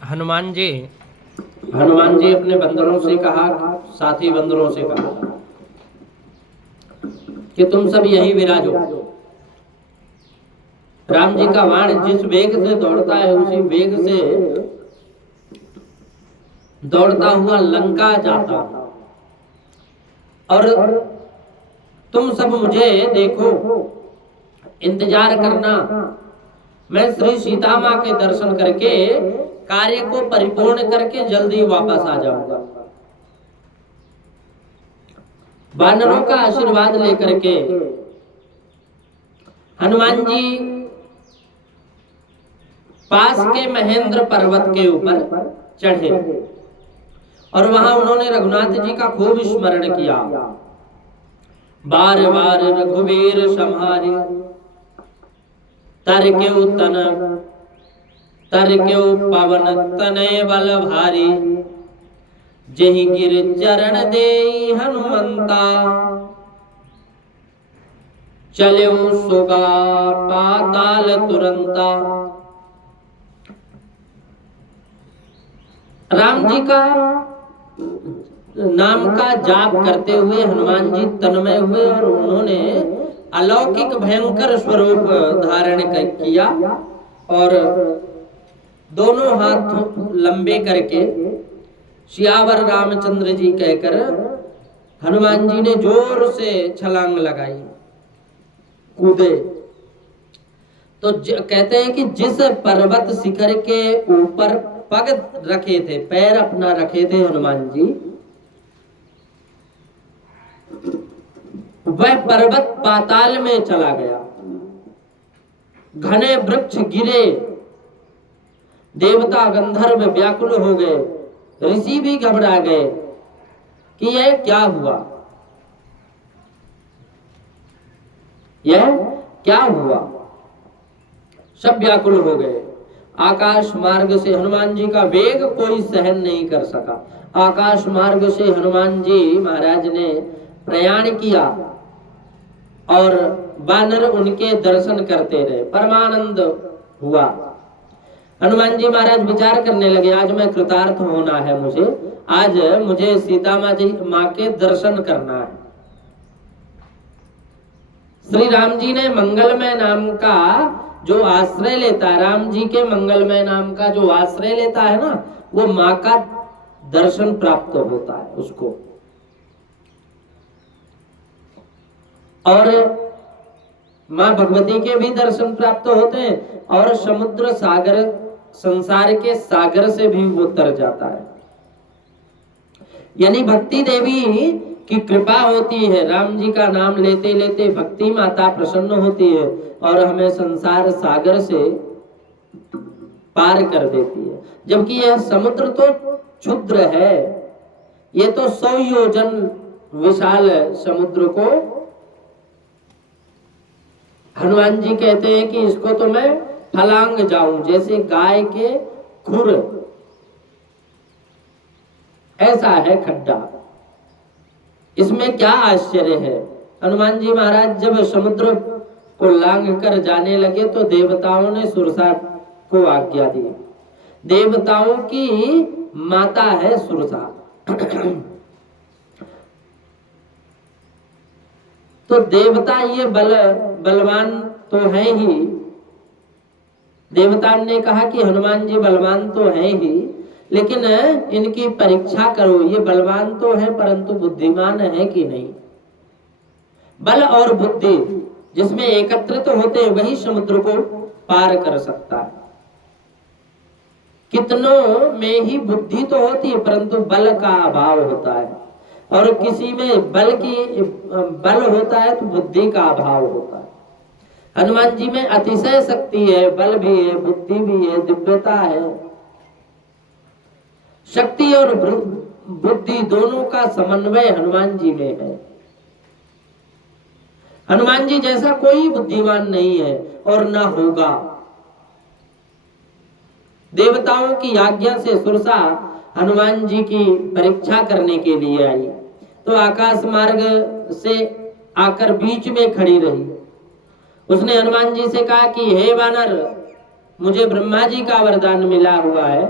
हनुमान जी हनुमान जी अपने बंदरों से कहा, साथी बंदरों से कहा कि तुम सब यहीं विराजो। राम जी का बाण जिस वेग से दौड़ता है उसी वेग से दौड़ता हुआ लंका जाता, और तुम सब मुझे देखो, इंतजार करना। मैं श्री सीता माँ के दर्शन करके कार्य को परिपूर्ण करके जल्दी वापस आ जाऊंगा। वानरों का आशीर्वाद लेकर के हनुमान जी पास के महेंद्र पर्वत के ऊपर चढ़े और वहां उन्होंने रघुनाथ जी का खूब स्मरण किया। बार बार रघुवीर सम्हारे, तर क्यों पवन तनय बल भारी, जहि गिर चरण देई हनुमंता, चले सुगा पाताल तुरंता। राम जी का नाम का जाप करते हुए हनुमान जी तन्मय हुए और उन्होंने अलौकिक भयंकर स्वरूप धारण किया और दोनों हाथ लंबे करके सियावर रामचंद्र जी कहकर हनुमान जी ने जोर से छलांग लगाई, कूदे। तो कहते हैं कि जिस पर्वत शिखर के ऊपर पग रखे थे, पैर अपना रखे थे हनुमान जी, वह पर्वत पाताल में चला गया। घने वृक्ष गिरे, देवता गंधर्व व्याकुल हो गए, ऋषि भी घबरा गए कि यह क्या हुआ, यह क्या हुआ। सब व्याकुल हो गए। आकाश मार्ग से हनुमान जी का वेग कोई सहन नहीं कर सका। आकाश मार्ग से हनुमान जी महाराज ने प्रयाण किया और वानर उनके दर्शन करते रहे, परमानंद हुआ। हनुमान जी महाराज विचार करने लगे, आज मैं कृतार्थ होना है, आज मुझे सीता माँ के दर्शन करना है। श्री राम जी ने मंगलमय नाम का जो आश्रय लेता है, राम जी के मंगलमय नाम का जो आश्रय लेता है ना, वो माँ का दर्शन प्राप्त होता है उसको। और माँ भगवती के भी दर्शन प्राप्त होते हैं और समुद्र सागर, संसार के सागर से भी वो तर जाता है। यानी भक्ति देवी की कृपा होती है, राम जी का नाम लेते लेते भक्ति माता प्रसन्न होती है और हमें संसार सागर से पार कर देती है। जबकि यह समुद्र तो क्षुद्र है, ये तो 100 योजन विशाल समुद्र को हनुमान जी कहते हैं कि इसको तो मैं फलांग जाऊं, जैसे गाय के खुर, ऐसा है खड्डा। इसमें क्या आश्चर्य है। हनुमान जी महाराज जब समुद्र को लांग कर जाने लगे तो देवताओं ने सुरसा को आज्ञा दी। देवताओं की माता है सुरसा। तो देवता ये बलवान तो है ही। देवता ने कहा कि हनुमान जी बलवान तो है ही, लेकिन इनकी परीक्षा करो, ये बलवान तो है परंतु बुद्धिमान है कि नहीं। बल और बुद्धि जिसमें एकत्रित होते हैं वही समुद्र को पार कर सकता है। कितनों में ही बुद्धि तो होती है परंतु बल का अभाव होता है, और किसी में बल होता है तो बुद्धि का अभाव होता है। हनुमान जी में अतिशय शक्ति है, बल भी है, बुद्धि भी है, दिव्यता है। शक्ति और बुद्धि दोनों का समन्वय हनुमान जी में है। हनुमान जी जैसा कोई बुद्धिमान नहीं है और न होगा। देवताओं की आज्ञा से सुरसा हनुमान जी की परीक्षा करने के लिए आई, तो आकाश मार्ग से आकर बीच में खड़ी रही। उसने हनुमान जी से कहा कि हे वानर, मुझे ब्रह्मा जी का वरदान मिला हुआ है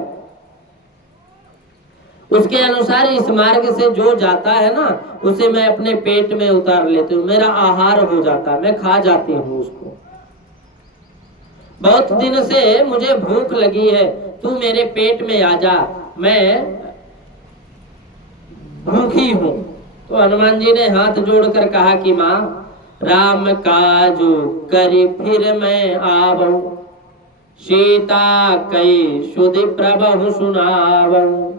उसके अनुसार इस मार्ग से जो जाता है ना, उसे मैं अपने पेट में उतार लेती हूँ, मेरा आहार हो जाता है, मैं खा जाती हूँ उसको। बहुत दिन से मुझे भूख लगी है, तू मेरे पेट में आ जा, मैं भूखी हूँ। तो हनुमान जी ने हाथ जोड़कर कहा कि माँ, राम काजू करी फिर मैं आवऊं, सीता कई सुधि प्रभु सुनावऊं।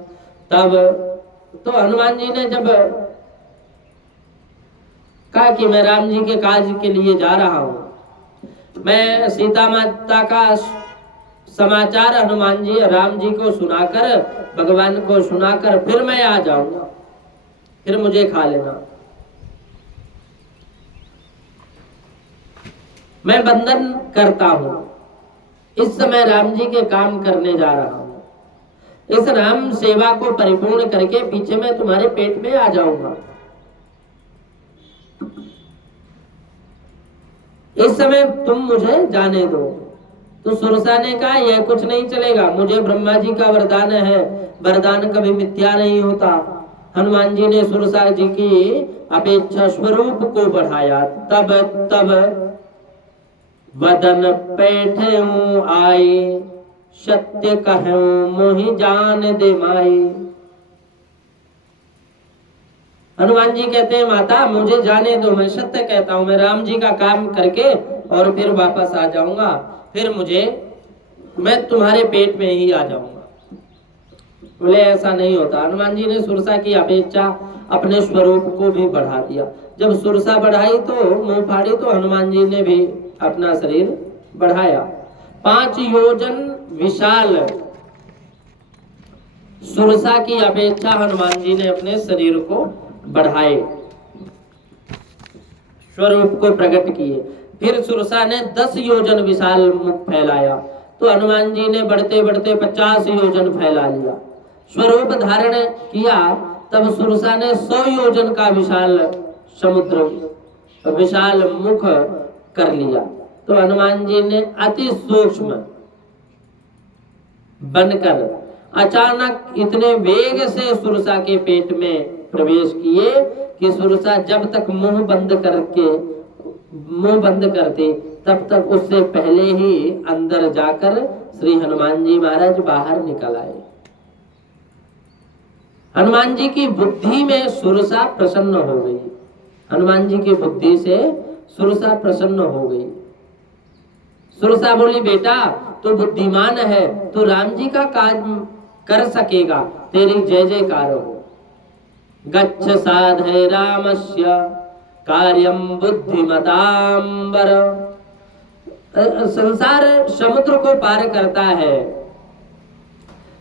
तब तो हनुमान जी ने जब कहा कि मैं राम जी के काज के लिए जा रहा हूं, मैं सीता माता का समाचार हनुमान जी राम जी को सुनाकर, भगवान को सुनाकर फिर मैं आ जाऊंगा, फिर मुझे खा लेना। मैं बंधन करता हूं, इस समय राम जी के काम करने जा रहा हूं, इस राम सेवा को परिपूर्ण करके पीछे मैं तुम्हारे पेट में आ जाऊंगा। इस समय तुम मुझे जाने दो। तो सुरसा ने कहा यह कुछ नहीं चलेगा, मुझे ब्रह्मा जी का वरदान है, वरदान कभी मिथ्या नहीं होता। हनुमान जी ने सुरसा जी की अपेक्षा स्वरूप को बढ़ाया। तब वदन पैठे आई, सत्य कहूं मोहि जान दे माई। हनुमान जी कहते हैं माता मुझे जाने दो, मैं सत्य कहता हूं, मैं राम जी का काम करके और फिर वापस आ जाऊंगा, फिर मैं तुम्हारे पेट में ही आ जाऊंगा। बोले ऐसा नहीं होता। हनुमान जी ने सुरसा की अपेक्षा अपने स्वरूप को भी बढ़ा दिया। जब सुरसा बढ़ाई तो मुंह फाड़ी, तो हनुमान जी ने भी अपना शरीर बढ़ाया। 5 योजन विशाल सुरसा की अपेक्षा हनुमान जी ने अपने शरीर को बढ़ाए, स्वरूप को प्रकट किए। फिर सुरसा ने 10 योजन विशाल मुख फैलाया, तो हनुमान जी ने बढ़ते बढ़ते 50 योजन फैला लिया, स्वरूप धारण किया। तब सुरसा ने 100 योजन का विशाल समुद्र, विशाल मुख कर लिया। तो हनुमान जी ने अति सूक्ष्म बनकर अचानक इतने वेग से सुरसा के पेट में प्रवेश किए कि सुरसा जब तक मुंह बंद करते तब तक उससे पहले ही अंदर जाकर श्री हनुमान जी महाराज बाहर निकल आए। हनुमान जी की बुद्धि में सुरसा प्रसन्न हो गई, हनुमान जी की बुद्धि से सुरसा प्रसन्न हो गई। सुरसा बोली बेटा तो बुद्धिमान है, तो राम जी का काज कर सकेगा, तेरी जय जयकार हो। गच्छ साधे रामस्य कार्यम बुद्धिमतांबर। संसार समुद्र को पार करता है,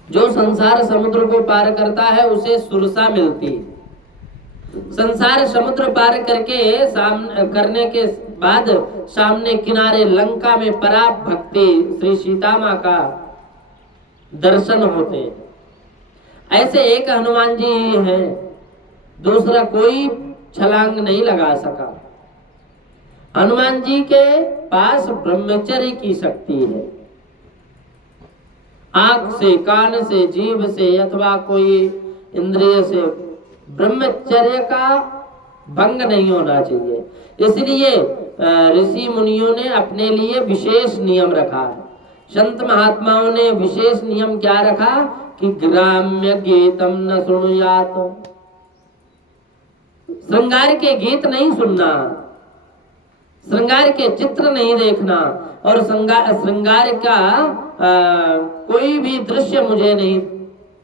जो संसार समुद्र को पार करता है उसे सुरसा मिलती। संसार समुद्र पार करने के बाद सामने किनारे लंका में पराप भक्ति श्री सीता माँ का दर्शन होते। ऐसे एक हनुमान जी ही हैं, दूसरा कोई छलांग नहीं लगा सका। हनुमान जी के पास ब्रह्मचर्य की शक्ति है। आंख से, कान से, जीभ से अथवा कोई इंद्रिय से ब्रह्मचर्य का भंग नहीं होना चाहिए। इसलिए ऋषि मुनियों ने अपने लिए विशेष नियम रखा है। संत महात्माओं ने विशेष नियम क्या रखा कि ग्राम्य गीतम न सुनुयात। श्रृंगार के गीत नहीं सुनना, श्रृंगार के चित्र नहीं देखना, और श्रृंगार का कोई भी दृश्य मुझे नहीं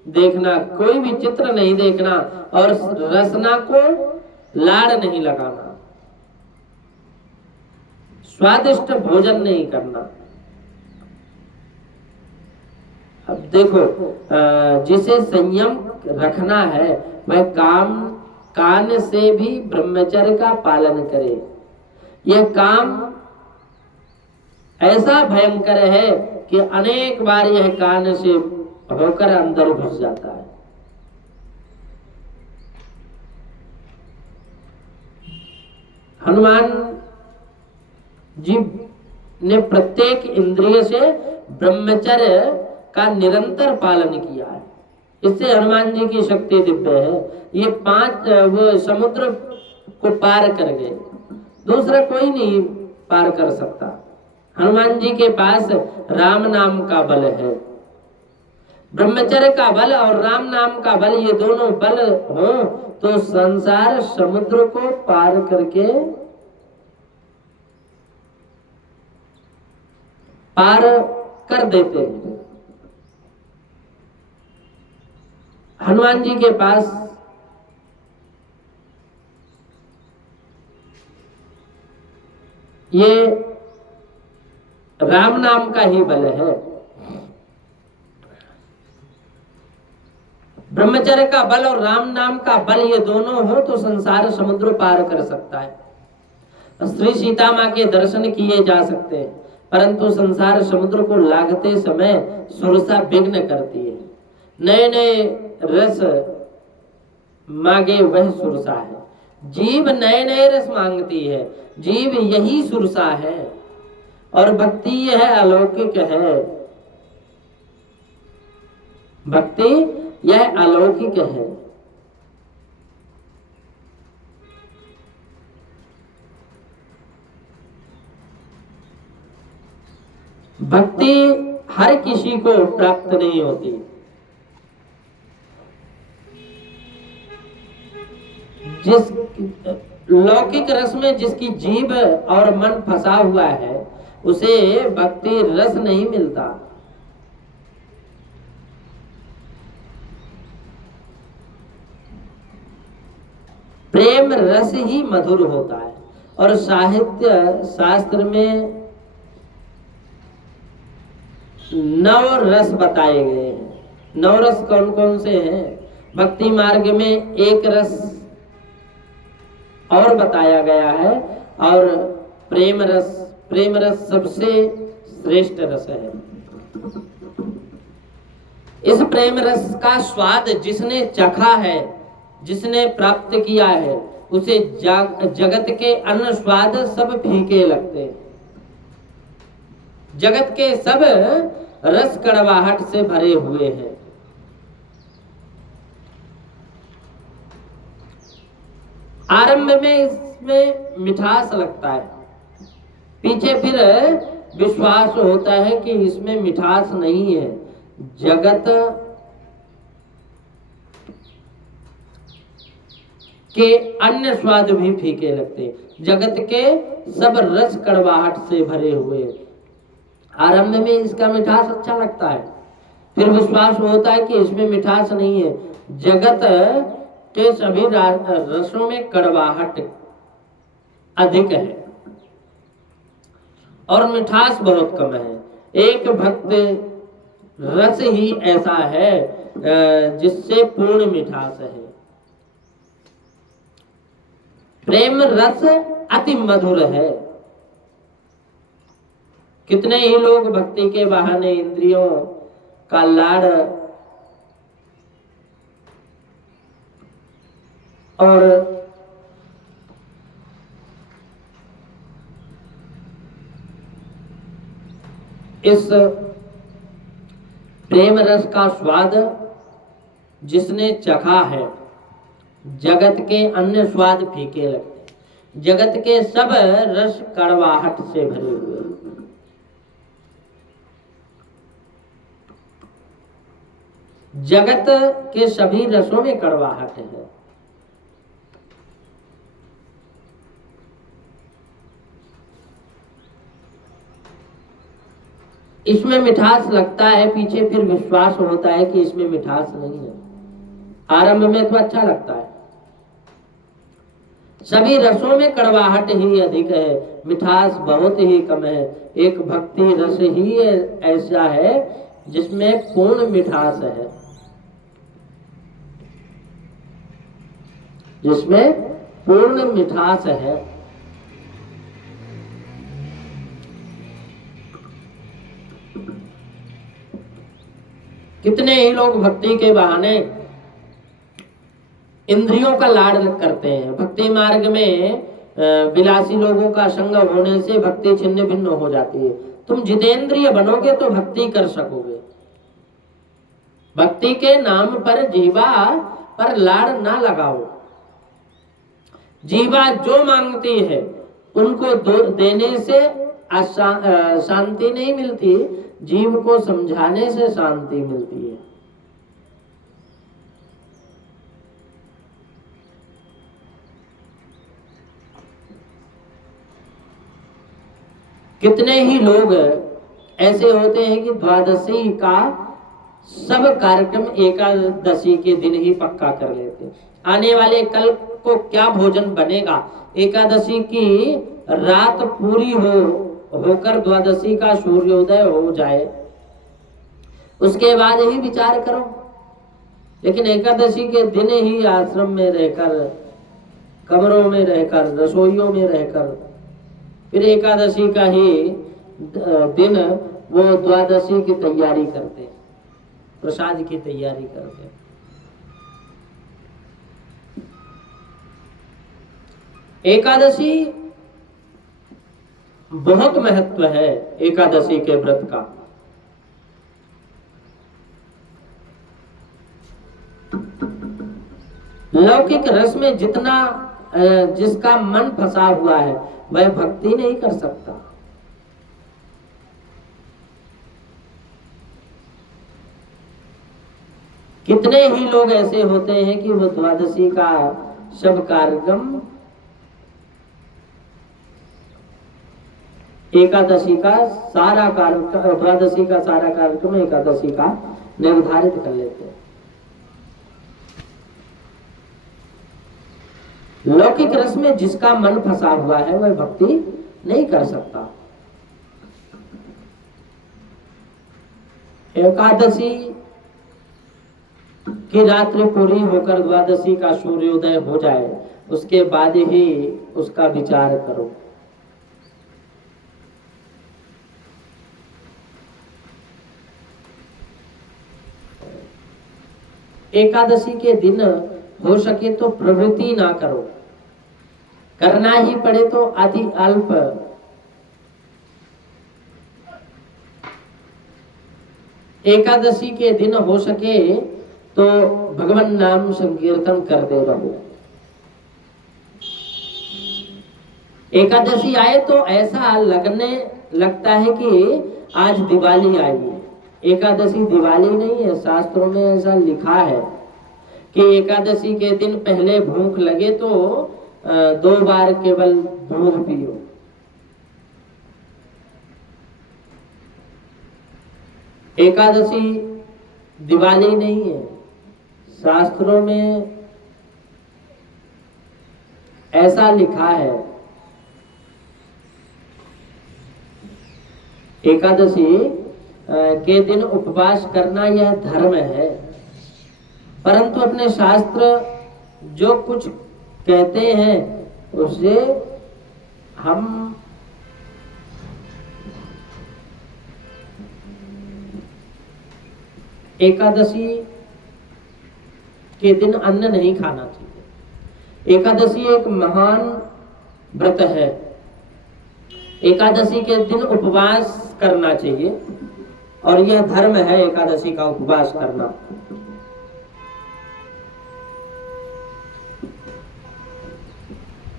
देखना, कोई भी चित्र नहीं देखना, और रसना को लाड़ नहीं लगाना, स्वादिष्ट भोजन नहीं करना। अब देखो जिसे संयम रखना है वह कान से भी ब्रह्मचर्य का पालन करे। यह काम ऐसा भयंकर है कि अनेक बार यह कान से होकर अंदर घुस जाता है। हनुमान जी ने प्रत्येक इंद्रिय से ब्रह्मचर्य का निरंतर पालन किया है। इससे हनुमान जी की शक्ति दिव्य है। ये 5 वो समुद्र को पार कर गए, दूसरा कोई नहीं पार कर सकता। हनुमान जी के पास राम नाम का बल है। ब्रह्मचर्य का बल और राम नाम का बल, ये दोनों बल हो तो संसार समुद्र को पार करके पार कर देते हैं। हनुमान जी के पास ये राम नाम का ही बल है। ब्रह्मचर्य का बल और राम नाम का बल, ये दोनों हो तो संसार समुद्र पार कर सकता है। श्री सीता माँ के दर्शन किए जा सकते हैं, परंतु संसार समुद्र को लागते समय सुरसा विघ्न करती है। नए नए रस मांगे वह सुरसा है। जीव नए नए रस मांगती है, जीव यही सुरसा है। और भक्ति यह अलौकिक है, भक्ति यह अलौकिक है। भक्ति हर किसी को प्राप्त नहीं होती। जिस लौकिक रस में जिसकी जीभ और मन फंसा हुआ है, उसे भक्ति रस नहीं मिलता। प्रेम रस ही मधुर होता है। और साहित्य शास्त्र में 9 रस बताए गए हैं। 9 रस कौन कौन से हैं? भक्ति मार्ग में एक रस और बताया गया है, और प्रेम रस सबसे श्रेष्ठ रस है। इस प्रेम रस का स्वाद जिसने चखा है, जिसने प्राप्त किया है, उसे जगत के अन्य स्वाद सब फीके लगते हैं। जगत के सब रस कड़वाहट से भरे हुए हैं। आरंभ में इसमें मिठास लगता है, पीछे फिर विश्वास होता है कि इसमें मिठास नहीं है। जगत के अन्य स्वाद भी फीके लगते हैं। जगत के सब रस कड़वाहट से भरे हुए। आरंभ में इसका मिठास अच्छा लगता है, फिर विश्वास होता है कि इसमें मिठास नहीं है। जगत के सभी रसों में कड़वाहट अधिक है और मिठास बहुत कम है। एक भक्त रस ही ऐसा है जिससे पूर्ण मिठास है। प्रेम रस अति मधुर है। कितने ही लोग भक्ति के बहाने इंद्रियों का लाड़ और इस प्रेम रस का स्वाद जिसने चखा है, जगत के अन्य स्वाद फीके लगते। जगत के सब रस कड़वाहट से भरे हुए। जगत के सभी रसों में कड़वाहट है। इसमें मिठास लगता है, पीछे फिर विश्वास होता है कि इसमें मिठास नहीं है। आरंभ में तो अच्छा लगता है। सभी रसों में कड़वाहट ही अधिक है, मिठास बहुत ही कम है। एक भक्ति रस ही ऐसा है जिसमें पूर्ण मिठास है, जिसमें पूर्ण मिठास है। कितने ही लोग भक्ति के बहाने इंद्रियों का लाड़ करते हैं। भक्ति मार्ग में विलासी लोगों का संग होने से भक्ति छिन्न भिन्न हो जाती है। तुम जितेंद्रिय बनोगे तो भक्ति कर सकोगे। भक्ति के नाम पर जीवा पर लाड़ ना लगाओ। जीवा जो मांगती है उनको देने से शांति नहीं मिलती, जीव को समझाने से शांति मिलती है। कितने ही लोग ऐसे होते हैं कि द्वादशी का सब कार्यक्रम एकादशी के दिन ही पक्का कर लेते। आने वाले कल को क्या भोजन बनेगा, एकादशी की रात पूरी होकर द्वादशी का सूर्योदय हो जाए उसके बाद ही विचार करो। लेकिन एकादशी के दिन ही आश्रम में रहकर, कमरों में रहकर, रसोइयों में रहकर, फिर एकादशी का ही दिन वो द्वादशी की तैयारी करते, प्रसाद की तैयारी करते। एकादशी बहुत महत्व है एकादशी के व्रत का। लौकिक रस में जितना जिसका मन फंसा हुआ है वह भक्ति नहीं कर सकता। कितने ही लोग ऐसे होते हैं कि वो द्वादशी का सब कार्यक्रम एकादशी का सारा कार्यक्रम, द्वादशी का सारा कार्यक्रम एकादशी का निर्धारित कर लेते हैं। लौकिक रस में जिसका मन फंसा हुआ है वह भक्ति नहीं कर सकता। एकादशी की रात्रि पूरी होकर द्वादशी का सूर्योदय हो जाए उसके बाद ही उसका विचार करो। एकादशी के दिन हो सके तो प्रवृत्ति ना करो, करना ही पड़े तो अति अल्प। एकादशी के दिन हो सके तो भगवान नाम संकीर्तन करते रहो। एकादशी आए तो ऐसा लगने लगता है कि आज दिवाली आई है। एकादशी दिवाली नहीं है। शास्त्रों में ऐसा लिखा है कि एकादशी के दिन पहले भूख लगे तो 2 बार केवल दूध पियो। एकादशी दिवाली नहीं है। शास्त्रों में ऐसा लिखा है। एकादशी के दिन उपवास करना यह धर्म है, परंतु अपने शास्त्र जो कुछ कहते हैं उससे हम एकादशी के दिन अन्न नहीं खाना चाहिए। एकादशी एक महान व्रत है। एकादशी के दिन उपवास करना चाहिए और यह धर्म है एकादशी का उपवास करना।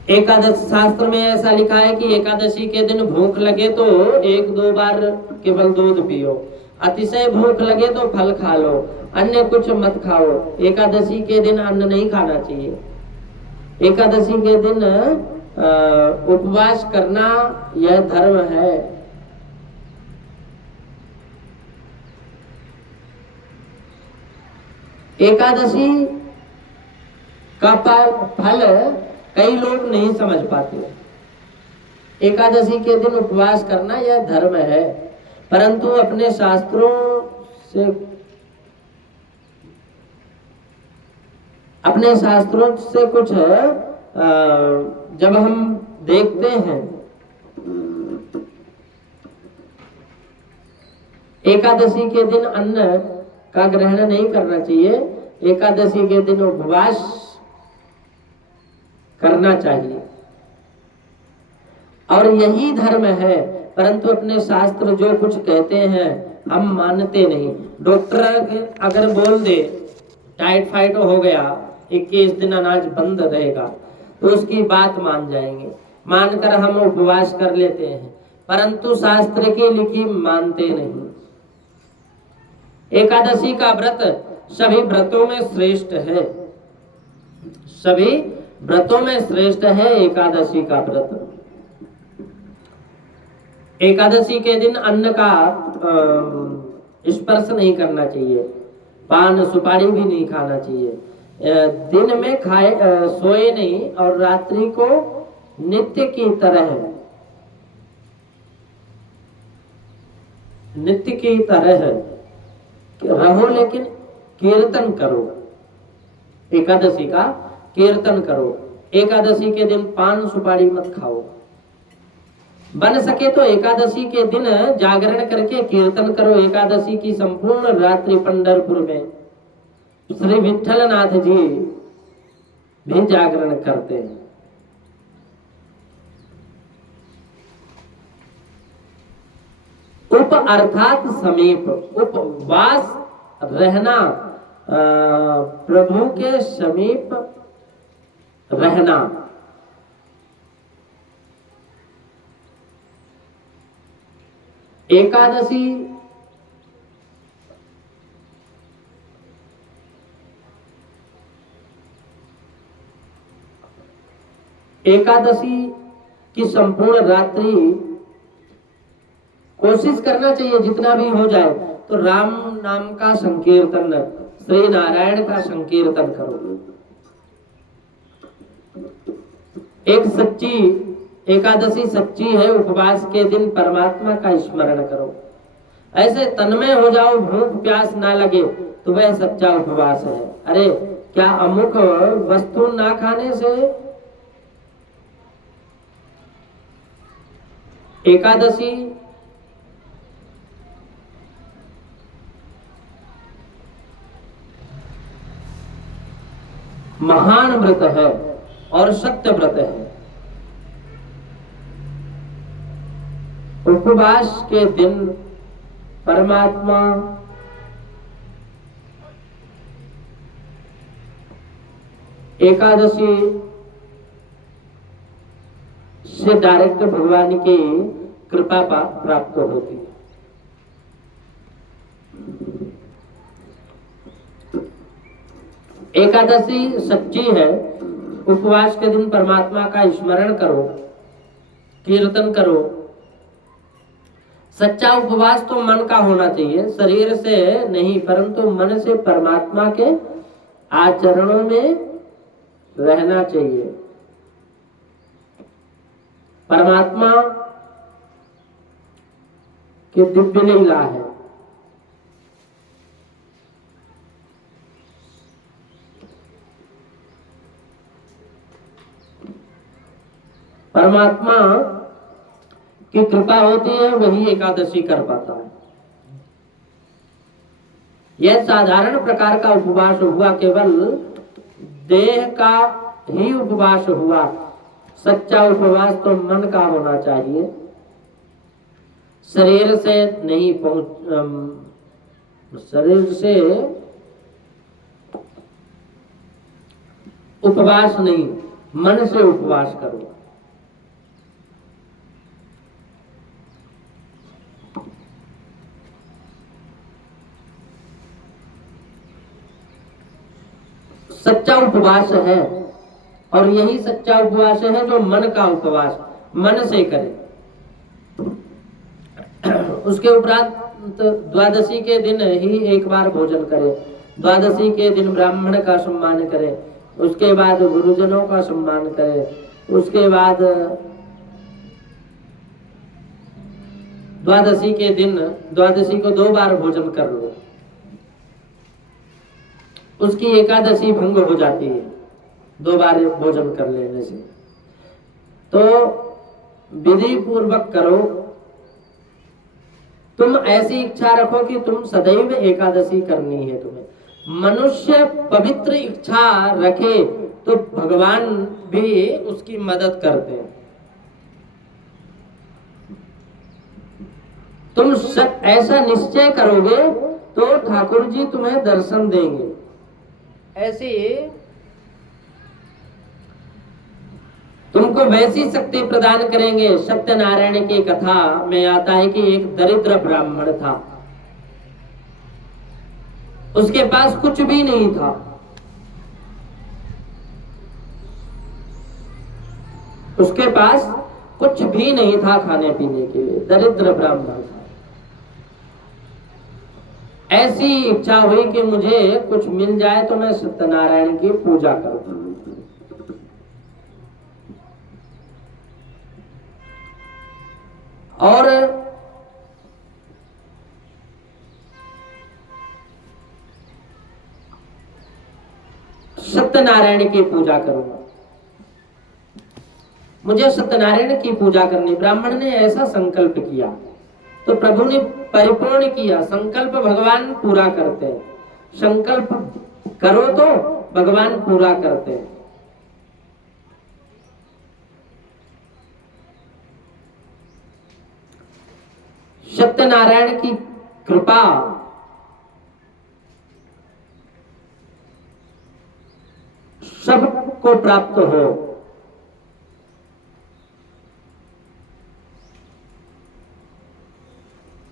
एकादश शास्त्र में ऐसा लिखा है कि एकादशी के दिन भूख लगे तो 1-2 बार केवल दूध पियो, अतिशय भूख लगे तो फल खा लो, अन्य कुछ मत खाओ। एकादशी के दिन अन्न नहीं खाना चाहिए। एकादशी के दिन उपवास करना यह धर्म है। एकादशी का फल कई लोग नहीं समझ पाते। एकादशी के दिन उपवास करना यह धर्म है, परंतु अपने शास्त्रों से कुछ जब हम देखते हैं, एकादशी के दिन अन्न का ग्रहण नहीं करना चाहिए। एकादशी के दिन उपवास करना चाहिए और यही धर्म है, परंतु अपने शास्त्र जो कुछ कहते हैं हम मानते नहीं। डॉक्टर अगर बोल दे टाइफाइड हो गया 21 दिन अनाज बंद रहेगा तो उसकी बात मान जाएंगे, मानकर हम उपवास कर लेते हैं, परंतु शास्त्र की लिखी मानते नहीं। एकादशी का व्रत सभी व्रतों में श्रेष्ठ है, सभी व्रतों में श्रेष्ठ है एकादशी का व्रत। एकादशी के दिन अन्न का स्पर्श नहीं करना चाहिए, पान सुपारी भी नहीं खाना चाहिए। दिन में खाए सोए नहीं और रात्रि को नित्य की तरह रहो, लेकिन कीर्तन करो। एकादशी का कीर्तन करो। एकादशी के दिन पान सुपारी मत खाओ। बन सके तो एकादशी के दिन जागरण करके कीर्तन करो। एकादशी की संपूर्ण रात्रि पंढरपुर में श्री विठल नाथ जी भी जागरण करते हैं। उप अर्थात समीप, उपवास रहना, प्रभु के समीप रहना। एकादशी की संपूर्ण रात्रि कोशिश करना चाहिए जितना भी हो जाए तो राम नाम का संकीर्तन, श्री नारायण का संकीर्तन करो। एक सच्ची एकादशी सच्ची है। उपवास के दिन परमात्मा का स्मरण करो, ऐसे तन्मय हो जाओ, भूख प्यास ना लगे तो वह सच्चा उपवास है। अरे क्या अमुक वस्तु ना खाने से एकादशी महान व्रत है और सत्य व्रत है। उपवास के दिन परमात्मा एकादशी से डायरेक्ट भगवान की कृपा प्राप्त होती है। एकादशी सच्ची है। उपवास के दिन परमात्मा का स्मरण करो, कीर्तन करो। सच्चा उपवास तो मन का होना चाहिए, शरीर से नहीं, परंतु मन से परमात्मा के आचरणों में रहना चाहिए। परमात्मा की दिव्य लीला है। परमात्मा की कृपा होती है, वही एकादशी कर पाता है। यह साधारण प्रकार का उपवास हुआ, केवल देह का ही उपवास हुआ। सच्चा उपवास तो मन का होना चाहिए, शरीर से नहीं शरीर से उपवास नहीं, मन से उपवास करो। सच्चा उपवास है और यही सच्चा उपवास है जो मन का उपवास, मन से करे। उसके उपरांत द्वादशी के दिन ही एक बार भोजन करे, द्वादशी के दिन ब्राह्मण का सम्मान करे, उसके बाद गुरुजनों का सम्मान करे, उसके बाद द्वादशी के दिन द्वादशी को 2 बार भोजन कर लो, उसकी एकादशी भंग हो जाती है 2 बार भोजन कर लेने से। तो विधि पूर्वक करो। तुम ऐसी इच्छा रखो कि तुम सदैव एकादशी करनी है तुम्हें। मनुष्य पवित्र इच्छा रखे तो भगवान भी उसकी मदद करते हैं। तुम ऐसा निश्चय करोगे तो ठाकुर जी तुम्हें दर्शन देंगे। ऐसी तुमको वैसी शक्ति प्रदान करेंगे। सत्यनारायण की कथा में आता है कि एक दरिद्र ब्राह्मण था, उसके पास कुछ भी नहीं था। उसके पास कुछ भी नहीं था खाने पीने के लिए, दरिद्र ब्राह्मण था। ऐसी इच्छा हुई कि मुझे कुछ मिल जाए तो मैं सत्यनारायण की पूजा करूं। और सत्यनारायण की पूजा करूंगा, मुझे सत्यनारायण की पूजा करनी। ब्राह्मण ने ऐसा संकल्प किया तो प्रभु ने परिपूर्ण किया। संकल्प भगवान पूरा करते हैं, संकल्प करो तो भगवान पूरा करते हैं। सत्यनारायण की कृपा सबको प्राप्त हो,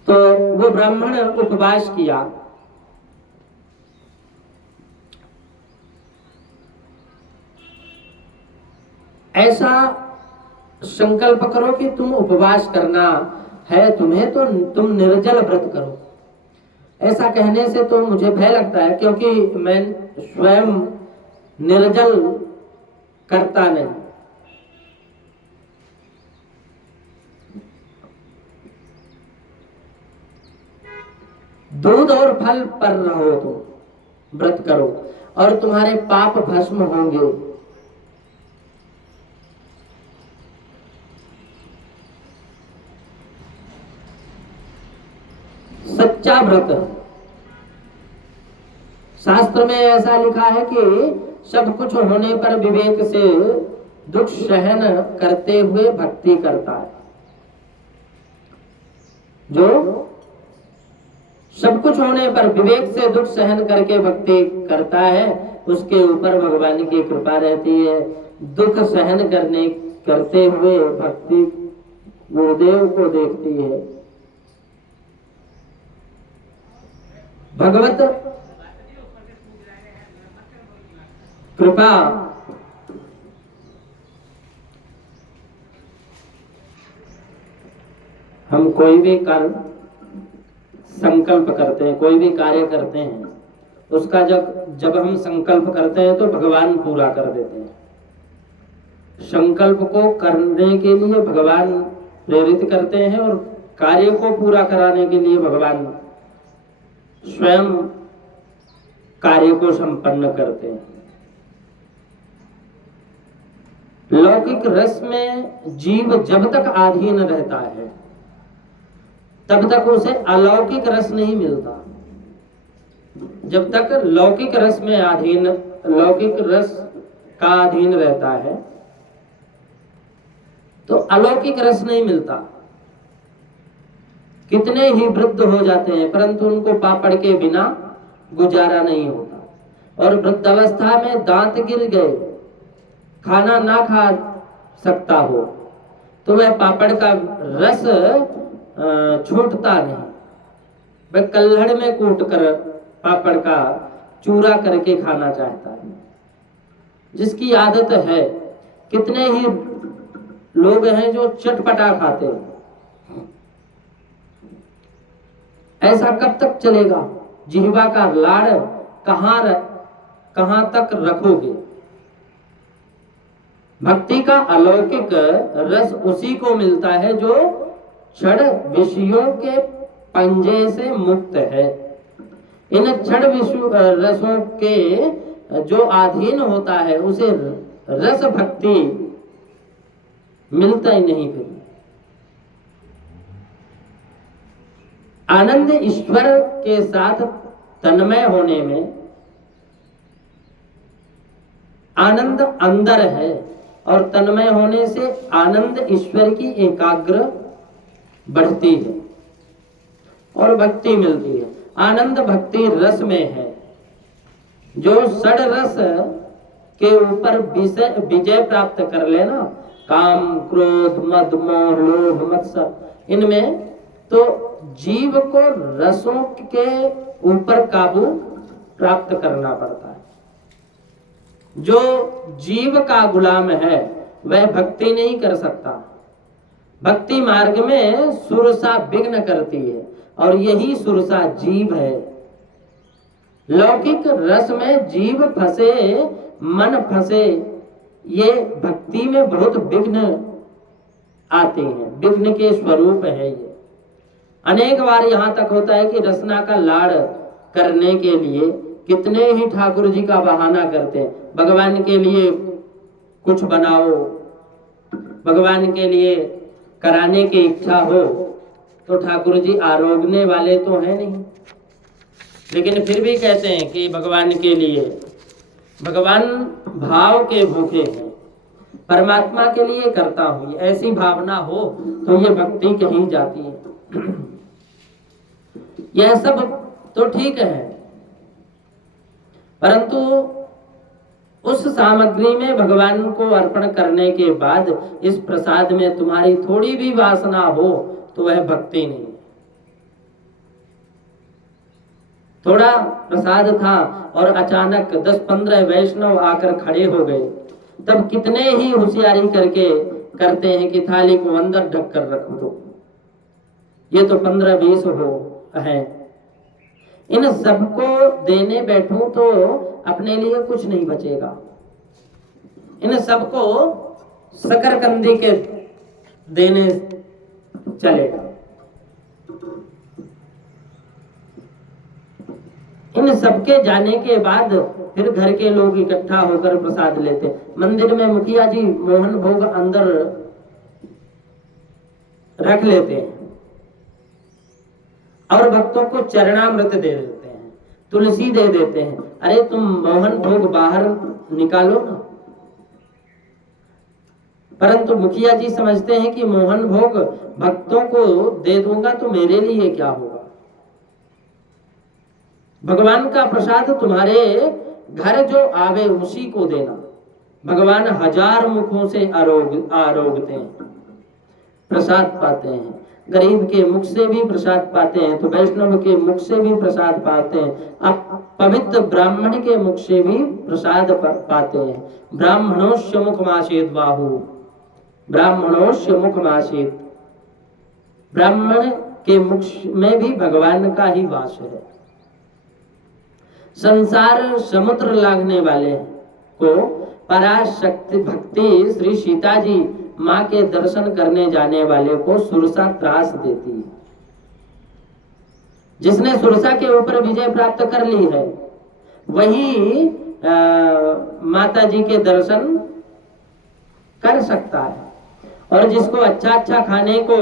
तो वो ब्राह्मण उपवास किया। ऐसा संकल्प करो कि तुम उपवास करना है तुम्हें, तो तुम निर्जल व्रत करो। ऐसा कहने से तो मुझे भय लगता है, क्योंकि मैं स्वयं निर्जल करता नहीं। दूध और फल पर रहो तो व्रत करो और तुम्हारे पाप भस्म होंगे। सच्चा व्रत, शास्त्र में ऐसा लिखा है कि सब कुछ होने पर विवेक से दुख सहन करते हुए भक्ति करता है। जो सब कुछ होने पर विवेक से दुख सहन करके भक्ति करता है, उसके ऊपर भगवान की कृपा रहती है। दुख सहन करते हुए भक्ति गुरुदेव को देखती है। भगवत कृपा हम कोई भी कर्म संकल्प करते हैं, कोई भी कार्य करते हैं, उसका जब हम संकल्प करते हैं तो भगवान पूरा कर देते हैं। संकल्प को करने के लिए भगवान प्रेरित करते हैं और कार्य को पूरा कराने के लिए भगवान स्वयं कार्य को संपन्न करते हैं। लौकिक रस में जीव जब तक अधीन रहता है तब तक उसे अलौकिक रस नहीं मिलता। जब तक लौकिक रस का अधीन रहता है तो अलौकिक रस नहीं मिलता। कितने ही वृद्ध हो जाते हैं परंतु उनको पापड़ के बिना गुजारा नहीं होता। और वृद्धावस्था में दांत गिर गए, खाना ना खा सकता हो तो वह पापड़ का रस छूटता नहीं। वह कल्हड़ में कूट कर पापड़ का चूरा करके खाना चाहता है, जिसकी आदत है। कितने ही लोग हैं जो चटपटा खाते हैं। ऐसा कब तक चलेगा? जिह्वा का लाड़ कहां तक रखोगे? भक्ति का अलौकिक रस उसी को मिलता है जो क्षण विषयों के पंजे से मुक्त है। इन क्षण रसों के जो अधीन होता है उसे रस भक्ति मिलता ही नहीं। फिर आनंद ईश्वर के साथ तन्मय होने में आनंद अंदर है और तन्मय होने से आनंद ईश्वर की एकाग्र बढ़ती है। और भक्ति मिलती है। आनंद भक्ति रस में है। जो षड रस के ऊपर विजय प्राप्त कर लेना, काम क्रोध मद मोह लोभ मत्सर, इनमें तो जीव को रसों के ऊपर काबू प्राप्त करना पड़ता है। जो जीव का गुलाम है वह भक्ति नहीं कर सकता। भक्ति मार्ग में सुरसा विघ्न करती है और यही सुरसा जीव है। लौकिक रस में जीव फंसे, मन फंसे, ये भक्ति में बहुत विघ्न आते हैं। विघ्न के स्वरूप है ये। अनेक बार यहाँ तक होता है कि रसना का लाड़ करने के लिए कितने ही ठाकुर जी का बहाना करते हैं। भगवान के लिए कुछ बनाओ, भगवान के लिए कराने की इच्छा हो, तो ठाकुर जी आरोगने वाले तो है नहीं, लेकिन फिर भी कहते हैं कि भगवान के लिए, भगवान भाव के भूखे हैं, परमात्मा के लिए करता हूं, ऐसी भावना हो तो ये भक्ति कहीं जाती है। यह सब तो ठीक है, परंतु उस सामग्री में भगवान को अर्पण करने के बाद इस प्रसाद में तुम्हारी थोड़ी भी वासना हो तो वह भक्ति नहीं। थोड़ा प्रसाद था और अचानक 10-15 वैष्णव आकर खड़े हो गए, तब कितने ही होशियारी करके करते हैं कि थाली को अंदर ढक कर रख दो। ये तो 15-20 हो है। इन सबको देने बैठूं तो अपने लिए कुछ नहीं बचेगा। इन सबको शकरकंदी के देने चलेगा। इन सबके जाने के बाद फिर घर के लोग इकट्ठा होकर प्रसाद लेते। मंदिर में मुखिया जी मोहन भोग अंदर रख लेते हैं और भक्तों को चरणामृत दे देते हैं, तुलसी दे देते हैं। अरे तुम मोहन भोग बाहर निकालो ना। परंतु मुखिया जी समझते हैं कि मोहन भोग भक्तों को दे दूंगा तो मेरे लिए क्या होगा। भगवान का प्रसाद तुम्हारे घर जो आवे उसी को देना। भगवान 1000 मुखों से आरोगते हैं, प्रसाद पाते हैं। गरीब के मुख से भी प्रसाद पाते हैं तो वैष्णव के मुख से भी प्रसाद पाते हैं। अब पवित्र ब्राह्मण के मुख से भी प्रसाद पाते हैं। ब्राह्मणोस्य मुखमासीत बाहु, ब्राह्मणोस्य मुखमासीत। ब्राह्मण के मुख में भी भगवान का ही वास है। संसार समुद्र लागने वाले को पराशक्ति भक्ति श्री सीता जी माँ के दर्शन करने जाने वाले को सुरसा त्रास देती है। जिसने सुरसा के ऊपर विजय प्राप्त कर ली है वही माता जी के दर्शन कर सकता है। और जिसको अच्छा खाने को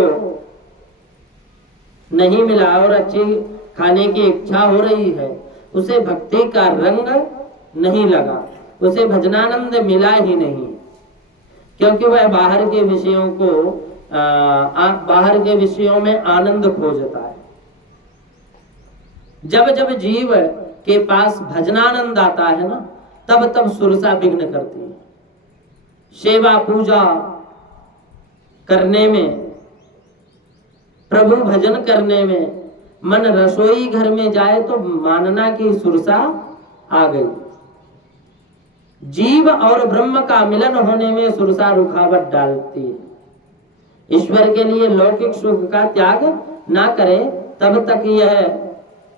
नहीं मिला और अच्छी खाने की इच्छा हो रही है, उसे भक्ति का रंग नहीं लगा, उसे भजनानंद मिला ही नहीं, क्योंकि वह बाहर के विषयों को बाहर के विषयों में आनंद खोजता है। जब जब जीव के पास भजनानंद आता है ना, तब तब सुरसा विघ्न करती है। सेवा पूजा करने में, प्रभु भजन करने में मन रसोई घर में जाए तो मानना की सुरसा आ गई। जीव और ब्रह्म का मिलन होने में सुरसा रुकावट डालती है। ईश्वर के लिए लौकिक सुख का त्याग ना करे तब तक यह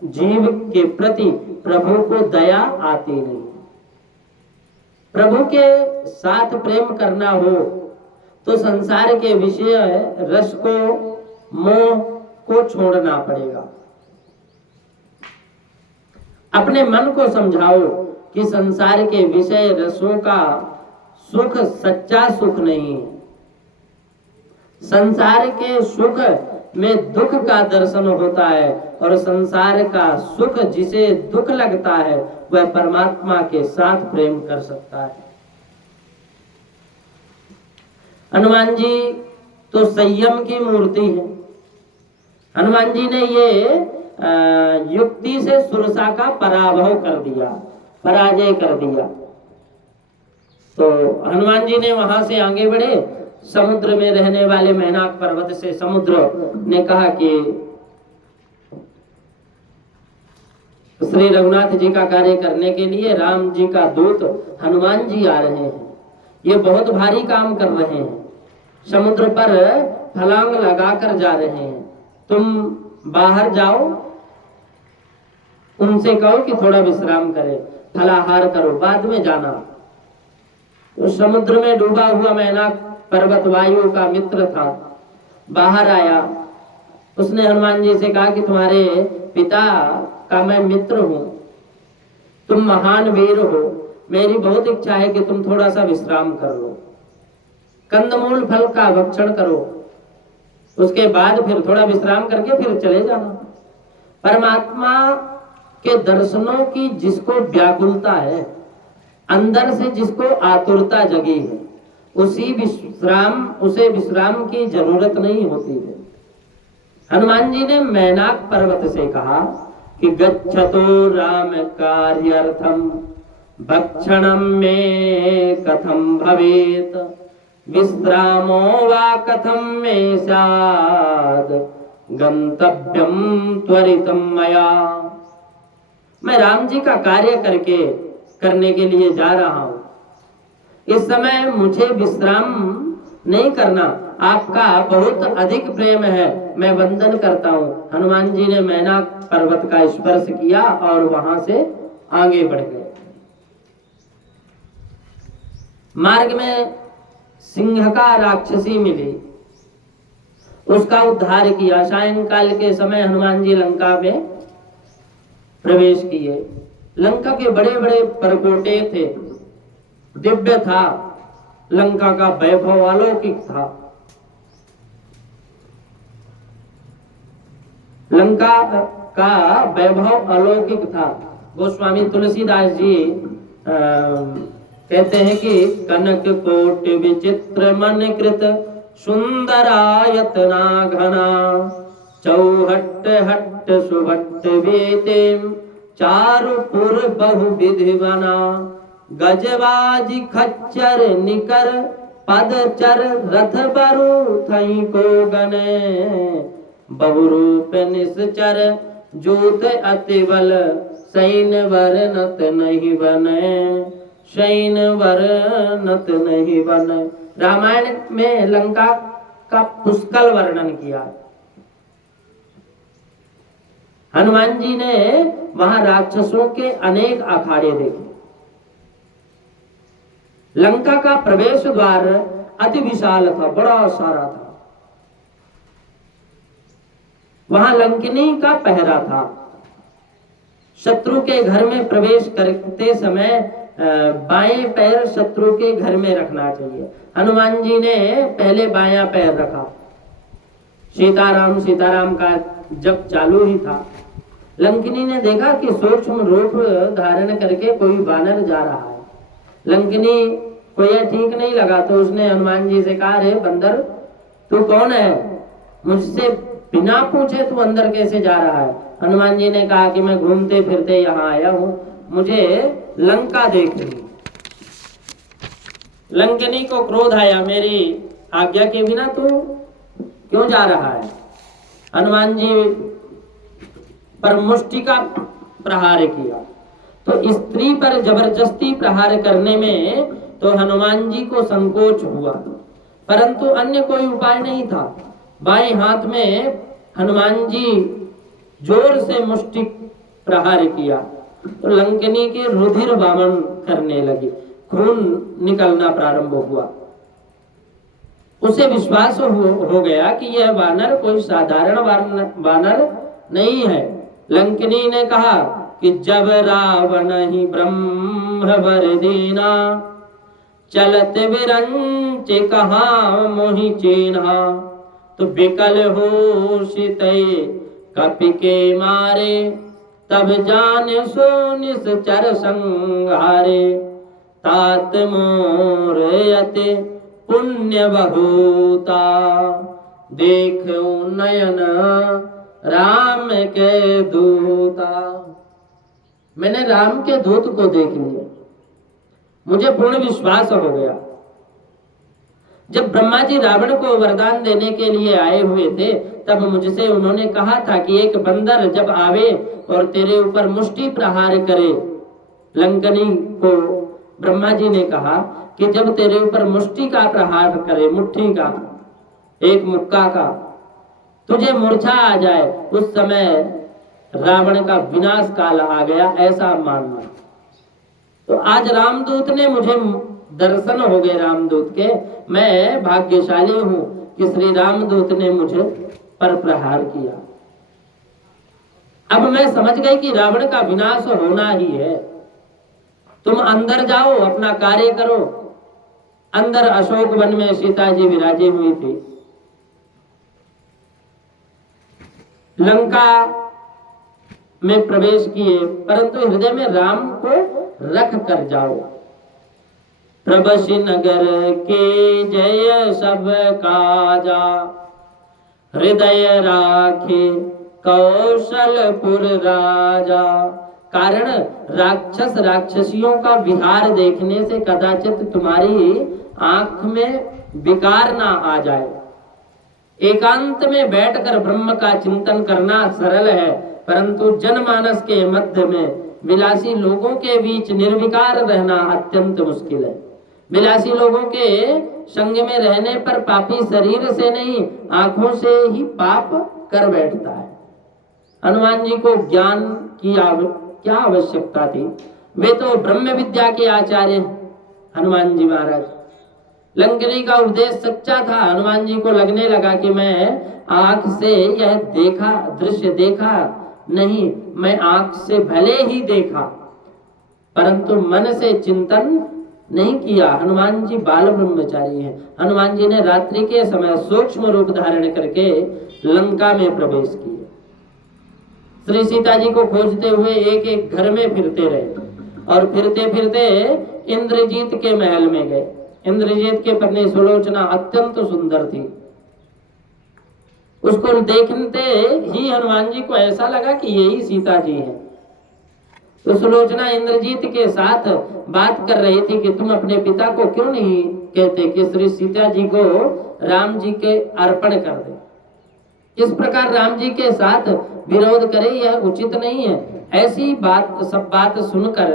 जीव के प्रति प्रभु को दया आती नहीं। प्रभु के साथ प्रेम करना हो तो संसार के विषय रस को, मोह को छोड़ना पड़ेगा। अपने मन को समझाओ कि संसार के विषय रसों का सुख सच्चा सुख नहीं है। संसार के सुख में दुख का दर्शन होता है और संसार का सुख जिसे दुख लगता है वह परमात्मा के साथ प्रेम कर सकता है। हनुमान जी तो संयम की मूर्ति है। हनुमान जी ने ये युक्ति से सुरसा का पराभव कर दिया, पराजय कर दिया। तो हनुमान जी ने वहां से आगे बढ़े। समुद्र में रहने वाले मैनाक पर्वत से समुद्र ने कहा कि श्री रघुनाथ जी का कार्य करने के लिए राम जी का दूत हनुमान जी आ रहे हैं, ये बहुत भारी काम कर रहे हैं, समुद्र पर छलांग लगाकर जा रहे हैं, तुम बाहर जाओ, उनसे कहो कि थोड़ा विश्राम करें, फलाहार करो, बाद में जाना। तो समुद्र में डूबा हुआ मैनाक पर्वत वायु का मित्र था, बाहर आया। उसने हनुमान जी से कहा कि तुम्हारे पिता का मैं मित्र हूं, तुम महान वीर हो, मेरी बहुत इच्छा है कि तुम थोड़ा सा विश्राम कर लो, कंदमूल फल का भक्षण करो, उसके बाद फिर थोड़ा विश्राम करके फिर चले जाना। परमात्मा के दर्शनों की जिसको व्याकुलता है, अंदर से जिसको आतुरता जगी है, उसे विश्राम की जरूरत नहीं होती है। हनुमान जी ने मैनाक पर्वत से कहा कि गच्छतो राम कार्यार्थम भक्षणम में कथम भवेत विश्रामो वा कथम में स्याद गंतव्यम त्वरितम मया। मैं राम जी का कार्य करने के लिए जा रहा हूं, इस समय मुझे विश्राम नहीं करना, आपका बहुत अधिक प्रेम है, मैं वंदन करता हूं। हनुमान जी ने मैनाक पर्वत का स्पर्श किया और वहां से आगे बढ़ गए। मार्ग में सिंह का राक्षसी मिली, उसका उद्धार किया। सायंकाल के समय हनुमान जी लंका में प्रवेश किए। लंका के बड़े बड़े परकोटे थे, दिव्य था, लंका का वैभव अलौकिक था। लंका का वैभव अलौकिक था। गोस्वामी तुलसीदास जी कहते हैं कि कनक कोट विचित्र मन कृत सुंदरायतना घना चौहट्ट हट्ट सुभट्ट वेते चारुपुर बहुविधि बना गजबाजी खच्चर निकर पदचर रथ बरु थई को गने बहुरूप निश्चर जूत अति बल सैन वरनत नहीं बने, सैन वरनत नहीं बने। रामायण में लंका का पुष्कल वर्णन किया। हनुमान जी ने वहां राक्षसों के अनेक अखाड़े देखे। लंका का प्रवेश द्वार अति विशाल था, बड़ा सारा था। वहां लंकिनी का पहरा था। शत्रु के घर में प्रवेश करते समय बाएं पैर शत्रु के घर में रखना चाहिए। हनुमान जी ने पहले बायां पैर रखा। सीताराम सीताराम का जप चालू ही था। लंकिनी ने देखा कि सूक्ष्म रूप धारण करके कोई वानर जा रहा है। लंकिनी को यह ठीक नहीं लगा, तो उसने हनुमान जी से कहा, रे बंदर, तू कौन है? मुझसे बिना पूछे तू अंदर कैसे जा रहा है? हनुमान जी ने कहा कि मैं घूमते फिरते यहाँ आया हूँ, मुझे लंका देखनी। लंकिनी को क्रोध आया, मेरी आज्ञा के बिना तू क्यों जा रहा है? हनुमान जी पर मुष्टि का प्रहार किया। तो स्त्री पर जबरदस्ती प्रहार करने में तो हनुमान जी को संकोच हुआ, परंतु अन्य कोई उपाय नहीं था। बाएं हाथ में हनुमान जी जोर से मुष्टि प्रहार किया तो लंकिनी के रुधिर वामन करने लगी, खून निकलना प्रारंभ हुआ। उसे विश्वास हो गया कि यह वानर कोई साधारण वानर नहीं है। लंकिनी ने कहा कि जब रावण ही ब्रह्म वर दीना चलत विरंच कहा मोहि चीन्हा तो बिकल हो सीतय कपि के मारे तब जान सो निश्चर संहारे तात मोर यति पुण्य बहुता देख नयन राम के दूता। मैंने राम के दूत को देख लिया, मुझे पूर्ण विश्वास हो गया। जब ब्रह्मा जी रावण को वरदान देने के लिए आए हुए थे, तब मुझसे उन्होंने कहा था कि एक बंदर जब आवे और तेरे ऊपर मुष्टि प्रहार करे, लंकनी को ब्रह्मा जी ने कहा कि जब तेरे ऊपर मुष्टि का प्रहार करे, मुट्ठी का, एक मुक्का का, तुझे मूर्छा आ जाए, उस समय रावण का विनाश काल आ गया, ऐसा मानना। तो आज रामदूत ने मुझे दर्शन हो गए, रामदूत के। मैं भाग्यशाली हूं कि श्री रामदूत ने मुझे पर प्रहार किया। अब मैं समझ गई कि रावण का विनाश होना ही है। तुम अंदर जाओ, अपना कार्य करो। अंदर अशोक वन में सीता जी विराजे हुई थी। लंका में प्रवेश किए, परंतु हृदय में राम को रख कर जाओ। प्रभसि नगर के जय सब काजा, हृदय राखे कौशलपुर राजा। कारण राक्षस राक्षसियों का विहार देखने से कदाचित तुम्हारी आंख में विकार ना आ जाए। एकांत में बैठकर ब्रह्म का चिंतन करना सरल है, परंतु जनमानस के मध्य में विलासी लोगों के बीच निर्विकार रहना अत्यंत मुश्किल है। विलासी लोगों के संग में रहने पर पापी शरीर से नहीं, आंखों से ही पाप कर बैठता है। हनुमान जी को ज्ञान की क्या आवश्यकता थी? वे तो ब्रह्म विद्या के आचार्य हनुमान जी महाराज। लंकनी का उपदेश सच्चा था। हनुमान जी को लगने लगा कि मैं आंख से यह देखा दृश्य देखा नहीं, मैं आंख से भले ही देखा, परंतु मन से चिंतन नहीं किया। हनुमान जी बाल ब्रह्मचारी हैं। हनुमान जी ने रात्रि के समय सूक्ष्म रूप धारण करके लंका में प्रवेश किया। श्री सीता जी को खोजते हुए एक एक घर में फिरते रहे और फिरते फिरते इंद्रजीत के महल में गए। इंद्रजीत के पत्नी सुलोचना अत्यंत सुंदर थी। उसको देखते ही हनुमान जी को ऐसा लगा कि यही सीता जी हैं। तो सुलोचना इंद्रजीत के साथ बात कर रही थी कि तुम अपने पिता को क्यों नहीं कहते कि श्री सीता जी को राम जी के अर्पण कर दे। इस प्रकार राम जी के साथ विरोध करे, यह उचित नहीं है। ऐसी सब बात सुनकर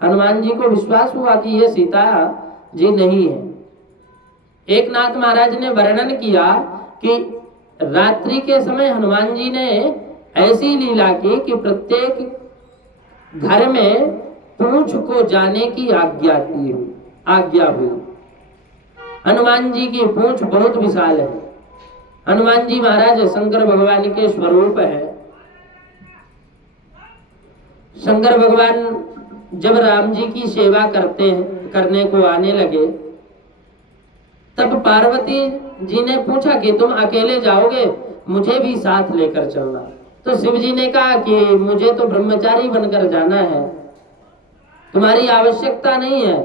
हनुमान जी को विश्वास हुआ कि यह सीता जी नहीं है। एक नाथ महाराज ने वर्णन किया कि रात्रि के समय हनुमान जी ने ऐसी लीला की कि प्रत्येक घर में पूंछ को जाने की आज्ञा हुई। हनुमान जी की पूंछ बहुत विशाल है। हनुमान जी महाराज शंकर भगवान के स्वरूप है। शंकर भगवान जब राम जी की सेवा करने को आने लगे, तब पार्वती जी ने पूछा कि तुम अकेले जाओगे, मुझे भी साथ लेकर चलना। तो शिव जी ने कहा कि मुझे तो ब्रह्मचारी बनकर जाना है, तुम्हारी आवश्यकता नहीं है।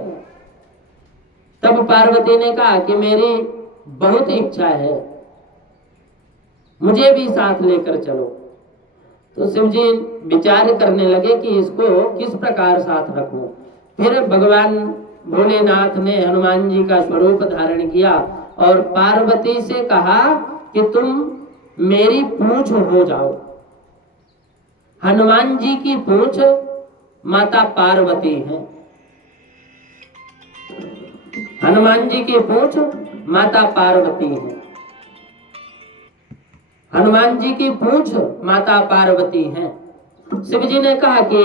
तब पार्वती ने कहा कि मेरी बहुत इच्छा है, मुझे भी साथ लेकर चलो। तो शिव जी विचार करने लगे कि इसको किस प्रकार साथ रखूं। फिर भगवान भोलेनाथ ने हनुमान जी का स्वरूप धारण किया और पार्वती से कहा कि तुम मेरी पूंछ हो जाओ। हनुमान जी की पूंछ माता पार्वती है। हनुमान जी की पूंछ माता पार्वती है। हनुमान जी की पूंछ माता पार्वती है। शिव जी ने कहा कि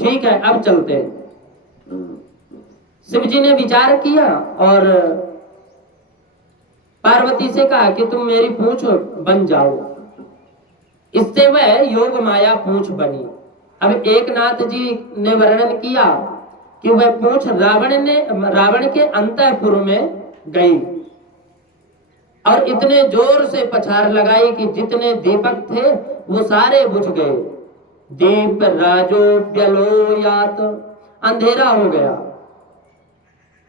ठीक है, अब चलते हैं। शिव जी ने विचार किया और पार्वती से कहा कि तुम मेरी पूंछ बन जाओ। इससे वह योग माया पूंछ बनी। अब एक नाथ जी ने वर्णन किया कि वह पूंछ रावण के अंतःपुर में गई और इतने जोर से पछाड़ लगाई कि जितने दीपक थे वो सारे बुझ गए। दीप राजो व्यलोयात, अंधेरा हो गया।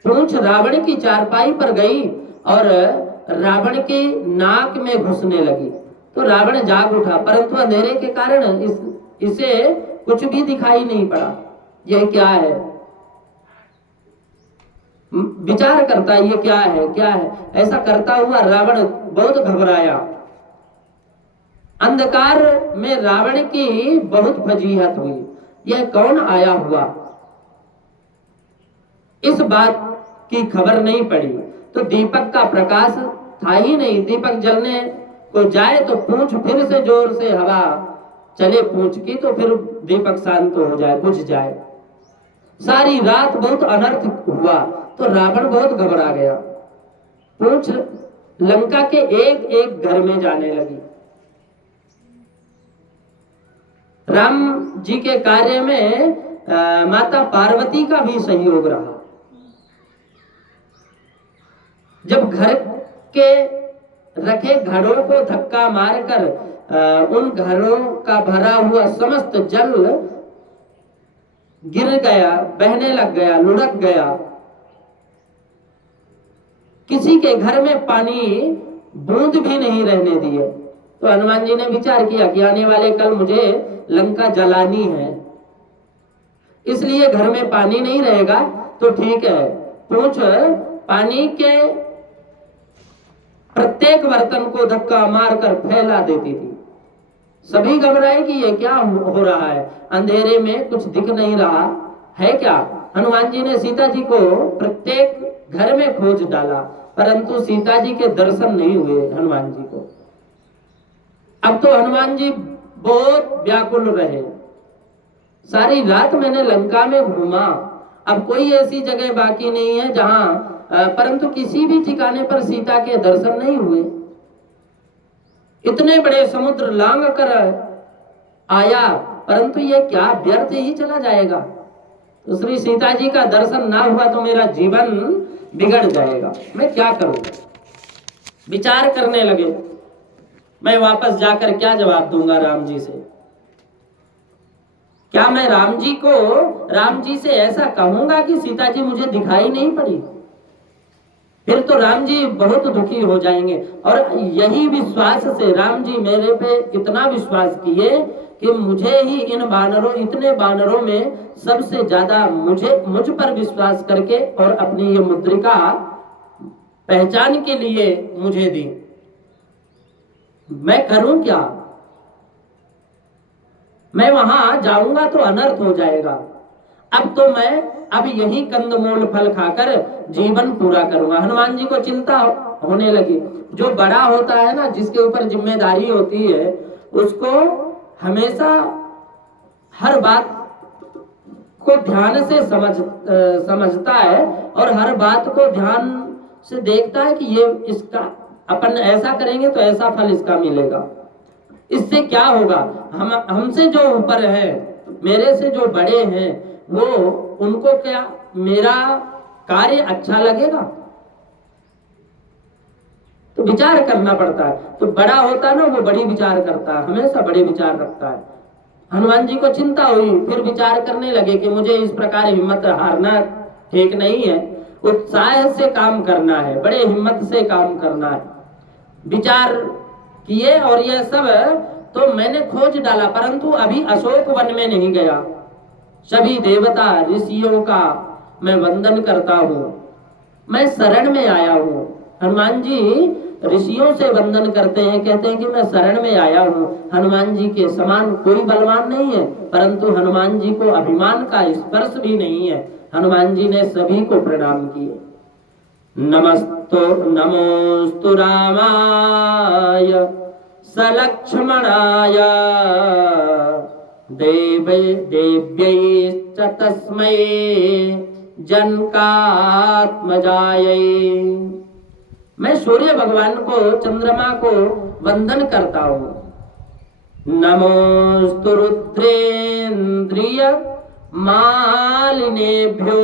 पूंछ रावण की चारपाई पर गई और रावण के नाक में घुसने लगी। तो रावण जाग उठा, परंतु अंधेरे के कारण इसे कुछ भी दिखाई नहीं पड़ा। यह क्या है? विचार करता, ये क्या है, क्या है? ऐसा करता हुआ रावण बहुत घबराया। अंधकार में रावण की बहुत फजीहत हुई। यह कौन आया हुआ? इस बात की खबर नहीं पड़ी। तो दीपक का प्रकाश था ही नहीं। दीपक जलने को जाए तो पूंछ फिर से जोर से हवा चले पूंछ की, तो फिर दीपक शांत हो जाए, बुझ जाए। सारी रात बहुत अनर्थ हुआ, तो रावण बहुत घबरा गया। पूंछ लंका के एक एक घर में जाने लगी। राम जी के कार्य में माता पार्वती का भी सहयोग रहा। जब घर के रखे घड़ों को धक्का मारकर उन घरों का भरा हुआ समस्त जल गिर गया, बहने लग गया, लुढ़क गया। किसी के घर में पानी बूंद भी नहीं रहने दिए। तो हनुमान जी ने विचार किया कि आने वाले कल मुझे लंका जलानी है, इसलिए घर में पानी नहीं रहेगा तो ठीक है। पूंछ पानी के प्रत्येक बर्तन को धक्का मारकर फैला देती थी। सभी घबराए कि ये क्या हो रहा है, अंधेरे में कुछ दिख नहीं रहा है क्या। हनुमान जी ने सीता जी को प्रत्येक घर में खोज डाला, परंतु सीता जी के दर्शन नहीं हुए हनुमान जी को। अब तो हनुमान जी बहुत व्याकुल रहे। सारी रात मैंने लंका में घूमा, अब कोई ऐसी जगह बाकी नहीं है जहां परंतु किसी भी ठिकाने पर सीता के दर्शन नहीं हुए। इतने बड़े समुद्र लांघ कर आया, परंतु यह क्या व्यर्थ ही चला जाएगा। तो श्री सीता जी का दर्शन ना हुआ तो मेरा जीवन बिगड़ जाएगा, मैं क्या करूं। विचार करने लगे, मैं वापस जाकर क्या जवाब दूंगा राम जी से। क्या मैं राम जी से ऐसा कहूंगा कि सीता जी मुझे दिखाई नहीं पड़ी? फिर तो राम जी बहुत दुखी हो जाएंगे। और यही विश्वास से राम जी मेरे पे इतना विश्वास किए कि मुझे ही इतने बानरों में सबसे ज्यादा मुझ पर विश्वास करके और अपनी ये मुद्रिका पहचान के लिए मुझे दी। मैं करूं क्या? मैं वहां जाऊंगा तो अनर्थ हो जाएगा। अब यही कंदमूल फल खाकर जीवन पूरा करूंगा। हनुमान जी को चिंता होने लगी। जो बड़ा होता है ना, जिसके ऊपर जिम्मेदारी होती है, उसको हमेशा हर बात को ध्यान से समझता है और हर बात को ध्यान से देखता है कि ये इसका अपन ऐसा करेंगे तो ऐसा फल इसका मिलेगा। इससे क्या होगा, हमसे जो ऊपर है, मेरे से जो बड़े हैं, वो उनको क्या मेरा कार्य अच्छा लगेगा। तो विचार करना पड़ता है। तो बड़ा होता है ना, वो बड़ी विचार करता है, हमेशा बड़े विचार रखता है। हनुमान जी को चिंता हुई, फिर विचार करने लगे कि मुझे इस प्रकार हिम्मत हारना ठीक नहीं है, उत्साह से काम करना है, बड़े हिम्मत से काम करना है। विचार किए और यह सब तो मैंने खोज डाला, परंतु अभी अशोक वन में नहीं गया। सभी देवता ऋषियों का मैं वंदन करता हूँ, मैं शरण में आया हूँ। हनुमान जी ऋषियों से वंदन करते हैं, कहते हैं कि मैं शरण में आया हूँ। हनुमान जी के समान कोई बलवान नहीं है, परंतु हनुमान जी को अभिमान का स्पर्श भी नहीं है। हनुमान जी ने सभी को प्रणाम किए। नमोस्तु रामाय सलक्ष्मणाय देव्यैश्च तस्मै जनकात्मजायै। मैं सूर्य भगवान को, चंद्रमा को वंदन करता हूँ। नमोस्तु रुद्रेन्द्रिय मालिनेभ्यो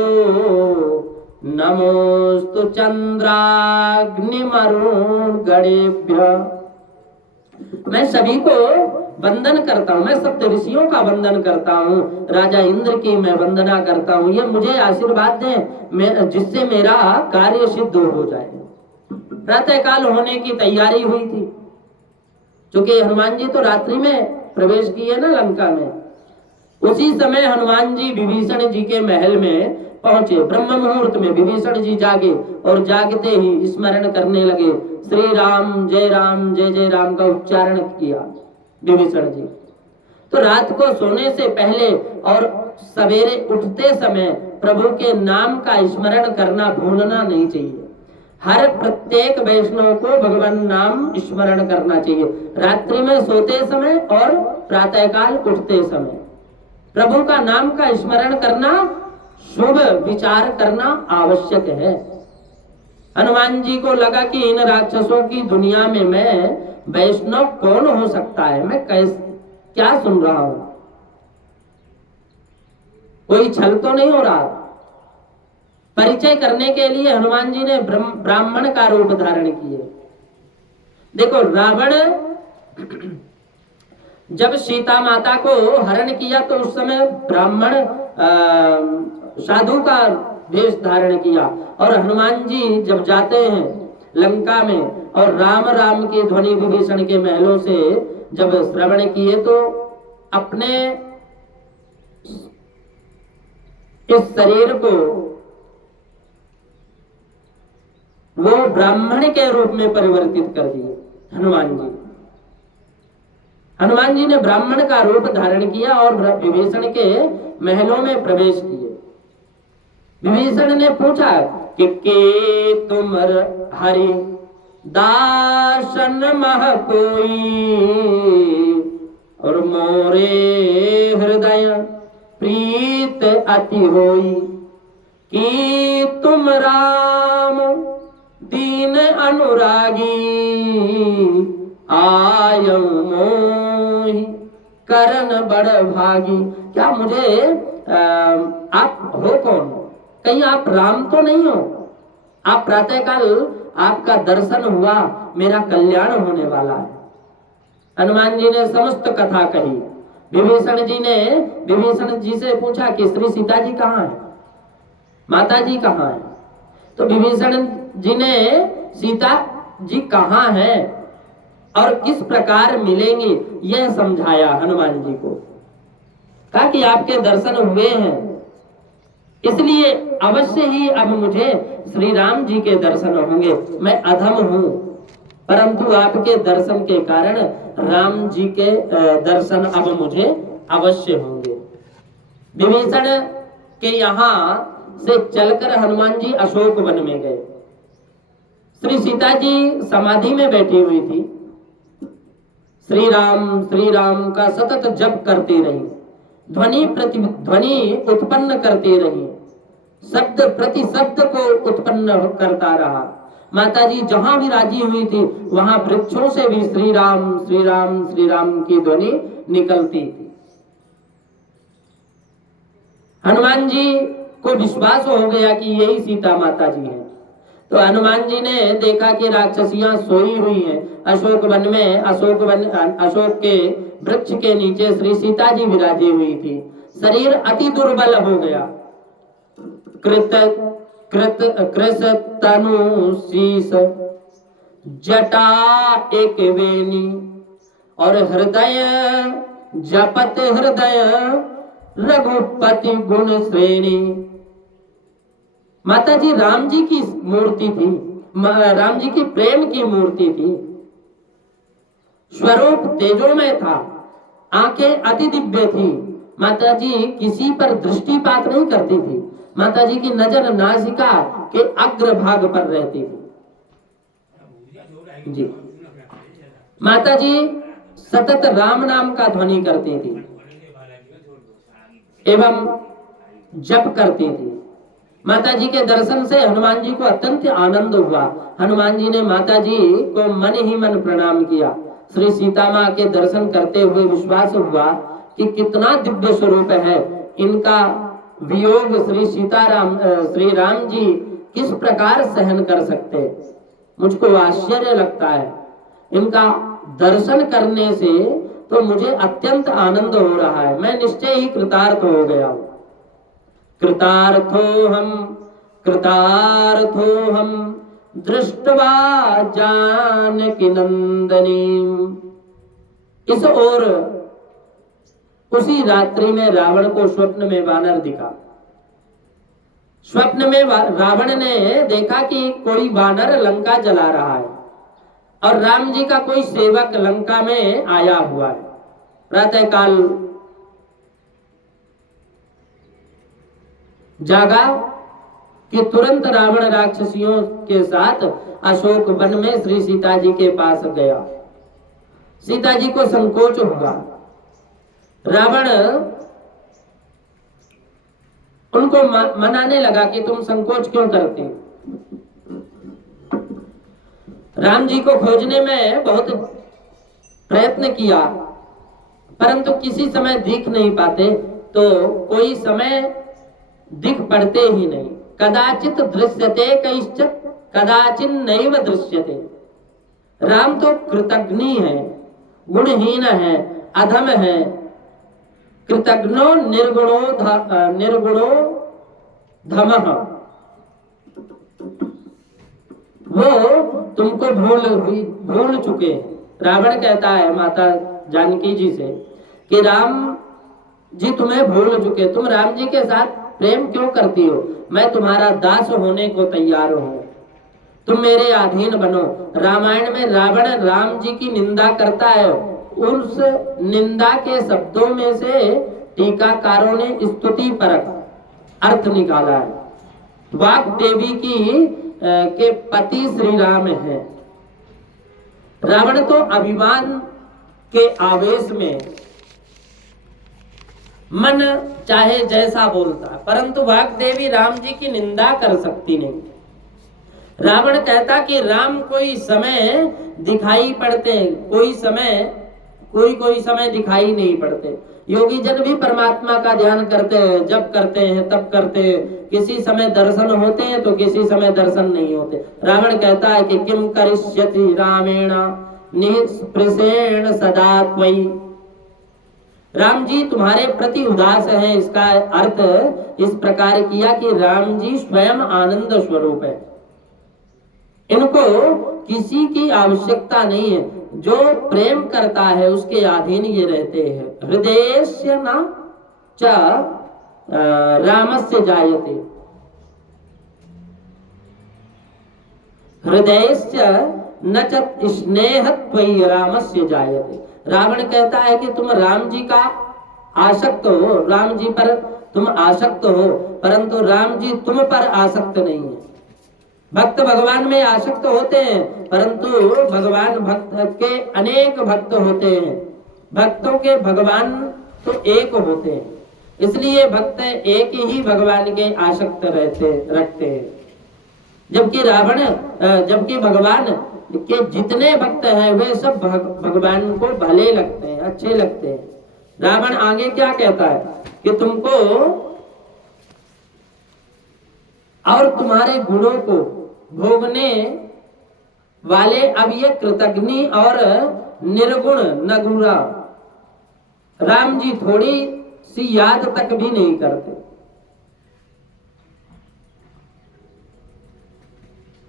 नमोस्तु चंद्राग्निमरुण गणेभ्यः। मैं सभी को वंदन करता हूँ, मैं सप्त ऋषियों का वंदन करता हूँ, राजा इंद्र की मैं वंदना करता हूँ। ये मुझे आशीर्वाद दें जिससे मेरा कार्य सिद्ध हो जाए। प्रातः काल होने की तैयारी हुई थी। क्योंकि हनुमान जी तो रात्रि में प्रवेश किए ना लंका में। उसी समय हनुमान जी विभीषण जी के महल में पहुंचे। ब्रह्म मुहूर्त में विभीषण जी जागे और जागते ही स्मरण करने लगे, श्री राम जय जय राम का उच्चारण किया विभीषण जी। तो रात को सोने से पहले और सवेरे उठते समय प्रभु के नाम का स्मरण करना भूलना नहीं चाहिए। हर प्रत्येक वैष्णव को भगवान नाम स्मरण करना चाहिए, रात्रि में सोते समय और प्रातःकाल उठते समय प्रभु का नाम का स्मरण करना, शुभ विचार करना आवश्यक है। हनुमान जी को लगा कि इन राक्षसों की दुनिया में मैं वैष्णव कौन हो सकता है, मैं क्या सुन रहा हूं, कोई छल तो नहीं हो रहा। परिचय करने के लिए हनुमान जी ने ब्राह्मण का रूप धारण किए। देखो, रावण जब सीता माता को हरण किया तो उस समय ब्राह्मण साधु का वेश धारण किया, और हनुमान जी जब जाते हैं लंका में और राम राम की ध्वनि विभीषण के महलों से जब श्रवण किए तो अपने इस शरीर को वो ब्राह्मण के रूप में परिवर्तित कर दिए। हनुमान जी ने ब्राह्मण का रूप धारण किया और विभीषण के महलों में प्रवेश किए। विभीषण ने पूछा कि तुम हरि दासन मह कोई, और मोरे हृदय प्रीत अति होई, कि तुम राम दीन अनुरागी, आयं मोहि करन बड़ भागी। क्या मुझे आप हो कौन? कहीं आप राम तो नहीं हो? आप प्रातःकाल आपका दर्शन हुआ, मेरा कल्याण होने वाला है। हनुमान जी ने समस्त कथा कही। विभीषण जी से पूछा कि श्री सीता जी कहाँ है, माता जी कहाँ है? तो विभीषण जी ने सीता जी कहाँ है और किस प्रकार मिलेंगे यह समझाया हनुमान जी को। कहा कि आपके दर्शन हुए हैं, इसलिए अवश्य ही अब मुझे श्री राम जी के दर्शन होंगे। मैं अधम हूं, परंतु आपके दर्शन के कारण राम जी के दर्शन अब मुझे अवश्य होंगे। विभीषण के यहाँ से चलकर हनुमान जी अशोक वन में गए। श्री सीता जी समाधि में बैठी हुई थी। श्री राम का सतत जप करती रही, ध्वनि प्रति ध्वनि उत्पन्न करती रही, शब्द प्रति शब्द को उत्पन्न करता रहा। माता जी जहां भी राजी हुई थी वहां वृक्षों से भी श्री राम की ध्वनि निकलती थी। हनुमान जी को विश्वास हो गया कि यही सीता माता जी हैं। तो हनुमान जी ने देखा कि राक्षसियां सोई हुई हैं अशोक वन में। अशोक के वृक्ष के नीचे श्री सीता जी विराजी हुई थी। शरीर अति दुर्बल हो गया। कृत तनु शीस जटा एक वेणी, और हृदय जपत हृदय रघुपति गुण श्रेणी। माता जी राम जी की मूर्ति थी, राम जी की प्रेम की मूर्ति थी। स्वरूप तेजोमय था, आंखें अति दिव्य थी। माता जी किसी पर दृष्टिपात नहीं करती थी। माता जी की नजर नासिका के अग्र भाग पर रहती थी जी। माता जी सतत राम नाम का ध्वनि करती थी एवं जप करती थी। माता जी के दर्शन से हनुमान जी को अत्यंत आनंद हुआ। हनुमान जी ने माता जी को मन ही मन प्रणाम किया। श्री सीता माँ के दर्शन करते हुए विश्वास हुआ कि कितना दिव्य स्वरूप है इनका। वियोग श्री राम जी किस प्रकार सहन कर सकते, मुझको आश्चर्य लगता है। इनका दर्शन करने से तो मुझे अत्यंत आनंद हो रहा है। मैं निश्चय ही कृतार्थ हो गया हूं। कृतार्थो हम दृष्ट्वा जानकी नंदनी, इस ओर उसी रात्रि में रावण को स्वप्न में वानर दिखा। स्वप्न में रावण ने देखा कि कोई वानर लंका जला रहा है और राम जी का कोई सेवक लंका में आया हुआ है। प्रातः काल जागा कि तुरंत रावण राक्षसियों के साथ अशोक वन में श्री सीता जी के पास गया। सीता जी को संकोच हुआ। रावण उनको मनाने लगा कि तुम संकोच क्यों करते हो। राम जी को खोजने में बहुत प्रयत्न किया परंतु किसी समय दिख नहीं पाते, तो कोई समय दिख पड़ते ही नहीं। कदाचित दृश्यते कैश्चित् कदाचिन नैव दृश्यते। राम तो कृतघ्नि है, गुणहीन है, अधम है। कृतघ्नो निर्गुणो धमः। वो तुमको भूल चुके। रावण कहता है माता जानकी जी से कि राम जी तुम्हें भूल चुके, तुम राम जी के साथ प्रेम क्यों करती हो? मैं तुम्हारा दास होने को तैयार हूं, तुम मेरे अधीन बनो। रामायण में रावण राम जी की निंदा करता है, उस निंदा के शब्दों में से टीकाकारों ने स्तुति परक अर्थ निकाला है। वाक देवी की के पति श्री राम है। रावण तो अभिमान के आवेश में मन चाहे जैसा बोलता, परंतु वाक देवी राम जी की निंदा कर सकती नहीं। रावण कहता कि राम कोई समय दिखाई पड़ते, कोई समय दिखाई नहीं पड़ते। योगी जन भी परमात्मा का ध्यान करते हैं, जब करते हैं तब करते हैं, किसी समय दर्शन होते हैं तो किसी समय दर्शन नहीं होते। रावण कहता है कि किम करिष्यति रामेण निःस्पृशेण सदा त्वयि। राम जी तुम्हारे प्रति उदास है। इसका अर्थ इस प्रकार किया कि राम जी स्वयं आनंद स्वरूप है, इनको किसी की आवश्यकता नहीं है। जो प्रेम करता है उसके अधीन ये रहते हैं। हृदयस्य न च रामस्य जायते, हृदयस्य न च स्नेहत्वयि रामस्य जायते। रावण कहता है कि तुम राम जी का आसक्त हो, राम जी पर तुम आसक्त हो, परंतु राम जी तुम पर आसक्त नहीं है। भक्त भगवान में आसक्त होते हैं, परंतु भगवान भक्त के अनेक भक्त होते हैं। भक्तों के भगवान तो एक होते हैं, इसलिए भक्त एक ही भगवान के आसक्त रखते हैं। जबकि भगवान के जितने भक्त हैं वे सब भगवान को भले लगते हैं, अच्छे लगते हैं। रावण आगे क्या कहता है कि तुमको और तुम्हारे गुणों को भोगने वाले अब ये कृतघ्नि और निर्गुण नगुरा राम जी थोड़ी सी याद तक भी नहीं करते।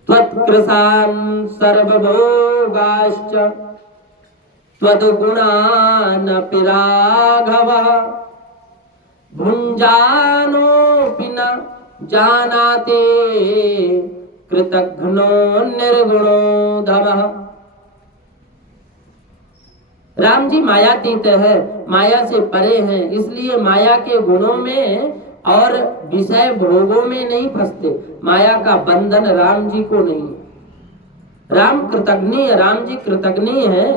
त्वत्कृशान् सर्वभोगाश्च त्वद्गुणानपि राघवः भुञ्जानोऽपि न जानाति कृतघ्नो निर्गुणो धमः। राम जी मायातीत है, माया से परे हैं, इसलिए माया के गुणों में और विषय भोगों में नहीं फंसते। माया का बंधन राम जी को नहीं है। राम जी कृतघ्नि है।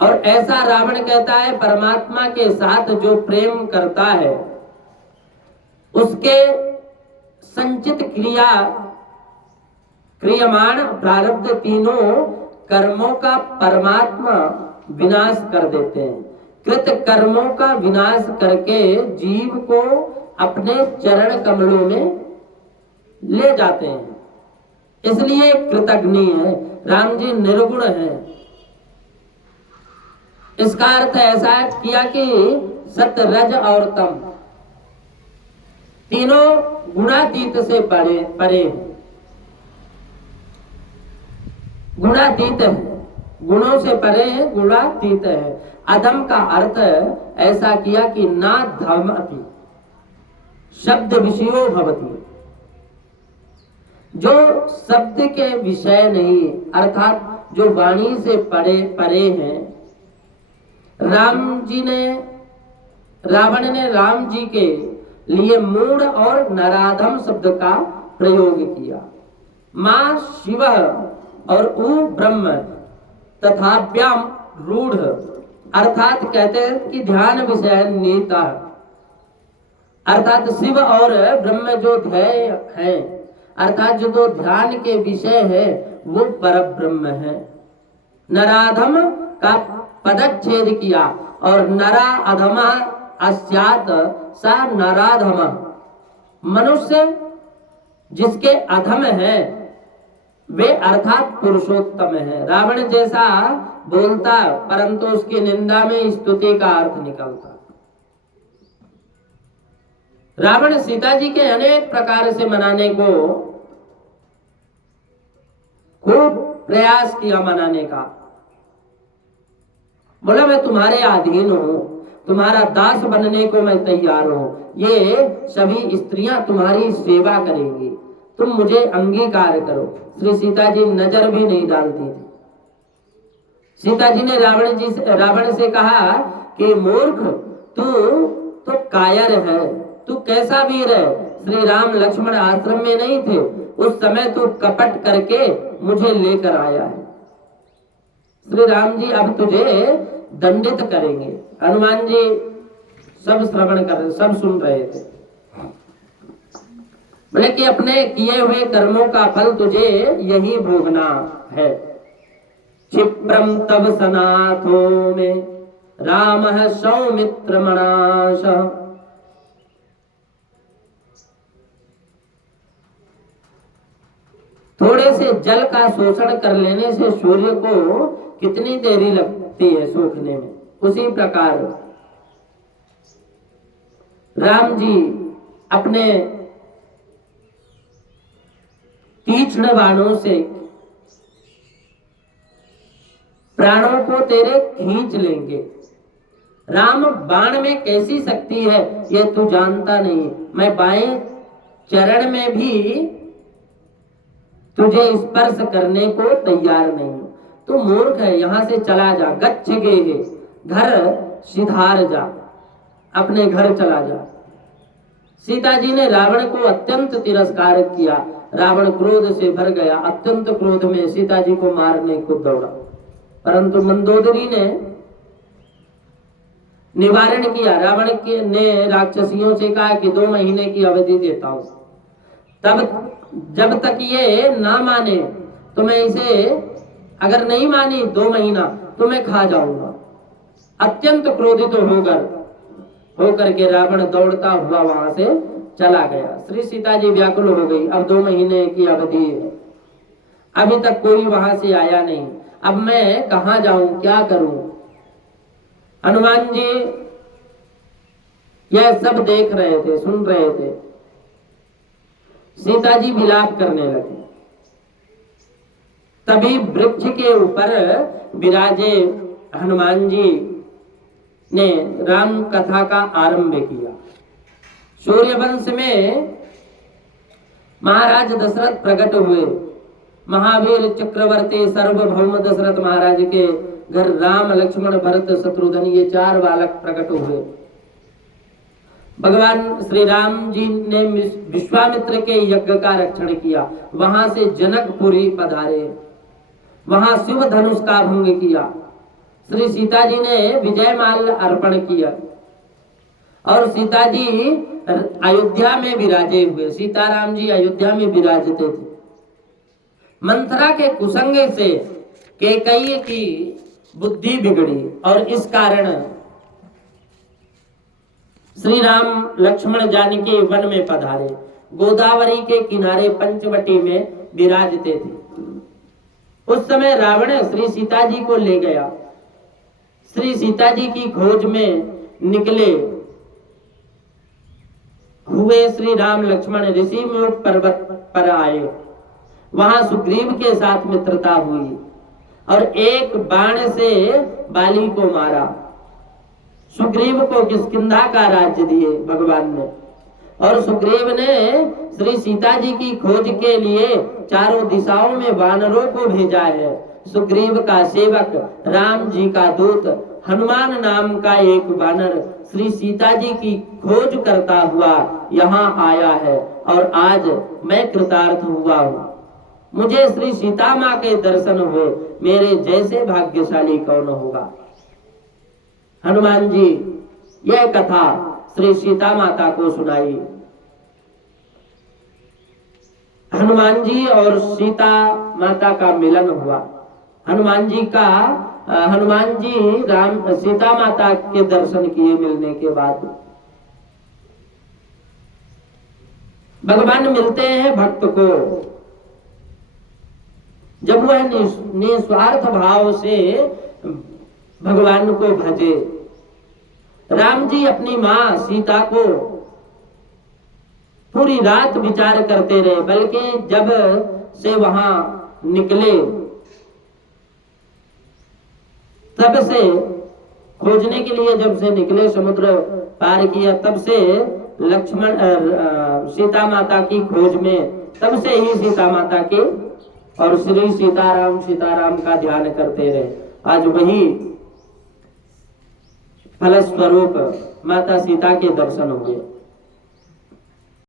और ऐसा रावण कहता है परमात्मा के साथ जो प्रेम करता है उसके संचित क्रियमाण प्रारब्ध तीनों कर्मों का परमात्मा विनाश कर देते हैं। कृत कर्मों का विनाश करके जीव को अपने चरण कमलों में ले जाते हैं, इसलिए कृतघ्नि है। राम जी निर्गुण है। इसका अर्थ ऐसा किया कि सत्य रज और तम तीनों गुणातीत से परे हैं, गुणातीत है। गुणों से परे है, गुणातीत है। अधम का अर्थ ऐसा किया कि ना धमति शब्द विषयो भवति, जो शब्द के विषय नहीं, अर्थात जो वाणी से परे हैं। रावण ने राम जी के लिए मूढ़ और नराधम शब्द का प्रयोग किया। मां शिव और उ ब्रह्म तथाप्याम रूढ़, अर्थात कहते हैं कि ध्यान विषय नीता, अर्थात शिव और ब्रह्म जो ध्येय है, अर्थात जो दो ध्यान के विषय है वो परब्रह्म है। नराधम का पदच्छेद किया और नरा अधमा अस्यात् सा नराधम, मनुष्य जिसके अधम है वे अर्थात पुरुषोत्तम है। रावण जैसा बोलता परंतु उसकी निंदा में स्तुति का अर्थ निकलता। रावण सीता जी के अनेक प्रकार से मनाने को खूब प्रयास किया, मनाने का। बोला मैं तुम्हारे अधीन हूं, तुम्हारा दास बनने को मैं तैयार हूं, ये सभी स्त्रियां तुम्हारी सेवा करेंगी, तुम मुझे अंगीकार करो। श्री सीता जी नजर भी नहीं डालती थी। सीता जी ने रावण से कहा कि मूर्ख, तू तो कायर है, तू कैसा वीर है। श्री राम लक्ष्मण आश्रम में नहीं थे उस समय तू कपट करके मुझे लेकर आया है। श्री राम जी अब तुझे दंडित करेंगे। हनुमान जी सब श्रवण कर, सब सुन रहे थे। बोले कि अपने किए हुए कर्मों का फल तुझे यही भोगना है। क्षिप्रम तब सनाथो में राम सौमित्र मणाश, थोड़े से जल का शोषण कर लेने से सूर्य को कितनी देरी लगती है सूखने में, उसी प्रकार राम जी अपने तीक्ष्ण बाणों से प्राणों को तेरे खींच लेंगे। राम बाण में कैसी शक्ति है ये तू जानता नहीं। मैं बाएं चरण में भी तुझे स्पर्श करने को तैयार नहीं। तू मूर्ख है, यहां से चला जा। गच्छ गेहे, घर सिधार जा, अपने घर चला जा। सीता जी ने रावण को अत्यंत तिरस्कार किया। रावण क्रोध से भर गया, अत्यंत क्रोध में सीता जी को मारने को दौड़ा, परंतु मंदोदरी ने निवारण किया। रावण ने राक्षसियों से कहा कि 2 महीने की अवधि देता हूं, तब जब तक ये ना माने तो मैं इसे, अगर नहीं मानी 2 महीना तो मैं खा जाऊंगा। अत्यंत क्रोधित होकर के रावण दौड़ता हुआ वहां से चला गया। श्री सीता जी व्याकुल हो गई। अब 2 महीने की अवधि है, अभी तक कोई वहां से आया नहीं, अब मैं कहां जाऊं, क्या करूं। हनुमान जी यह सब देख रहे थे, सुन रहे थे। सीता जी विलाप करने लगी। तभी वृक्ष के ऊपर विराजे हनुमान जी ने राम कथा का आरंभ किया। सूर्यवंश में महाराज दशरथ प्रकट हुए। महावीर चक्रवर्ती सार्वभौम दशरथ महाराज के घर राम लक्ष्मण भरत शत्रुघ्न ये 4 बालक प्रकट हुए। भगवान श्री राम जी ने विश्वामित्र के यज्ञ का रक्षण किया। वहां से जनकपुरी पधारे, वहां शिव धनुष का भंग किया। श्री सीता जी ने विजय माल अर्पण किया और सीता जी अयोध्या में विराजे हुए। सीताराम जी अयोध्या में विराजते थे। मंथरा के कुसंग से कैकेयी की बुद्धि बिगड़ी और इस कारण श्री राम लक्ष्मण जानकी वन में पधारे। गोदावरी के किनारे पंचवटी में विराजते थे। उस समय रावण श्री सीता जी को ले गया। श्री सीता जी की खोज में निकले हुए श्री राम लक्ष्मण ऋषि मुख पर्वत पर आए। वहां सुग्रीव के साथ मित्रता हुई और एक बाण से बाली को मारा। सुग्रीव को किष्किंधा का राज्य दिए भगवान ने, और सुग्रीव ने श्री सीता जी की खोज के लिए चारों दिशाओं में वानरों को भेजा है। सुग्रीव का सेवक, राम जी का दूत हनुमान नाम का एक वानर श्री सीता जी की खोज करता हुआ यहाँ आया है, और आज मैं कृतार्थ हुआ हूँ। मुझे श्री सीता माँ के दर्शन हुए, मेरे जैसे भाग्यशाली कौन होगा। हनुमान जी यह कथा श्री सीता माता को सुनाई। हनुमान जी और सीता माता का मिलन हुआ। हनुमान जी राम सीता माता के दर्शन किए मिलने के बाद। भगवान मिलते हैं भक्त को जब वह निस्वार्थ भाव से भगवान को भजे। राम जी अपनी माँ सीता को पूरी रात विचार करते रहे, बल्कि जब से वहां निकले तब से खोजने के लिए, जब से निकले समुद्र पार किया, तब से लक्ष्मण सीता माता की खोज में, तब से ही सीता माता के और श्री सीताराम का ध्यान करते रहे। आज वही फलस्वरूप माता सीता के दर्शन हुए।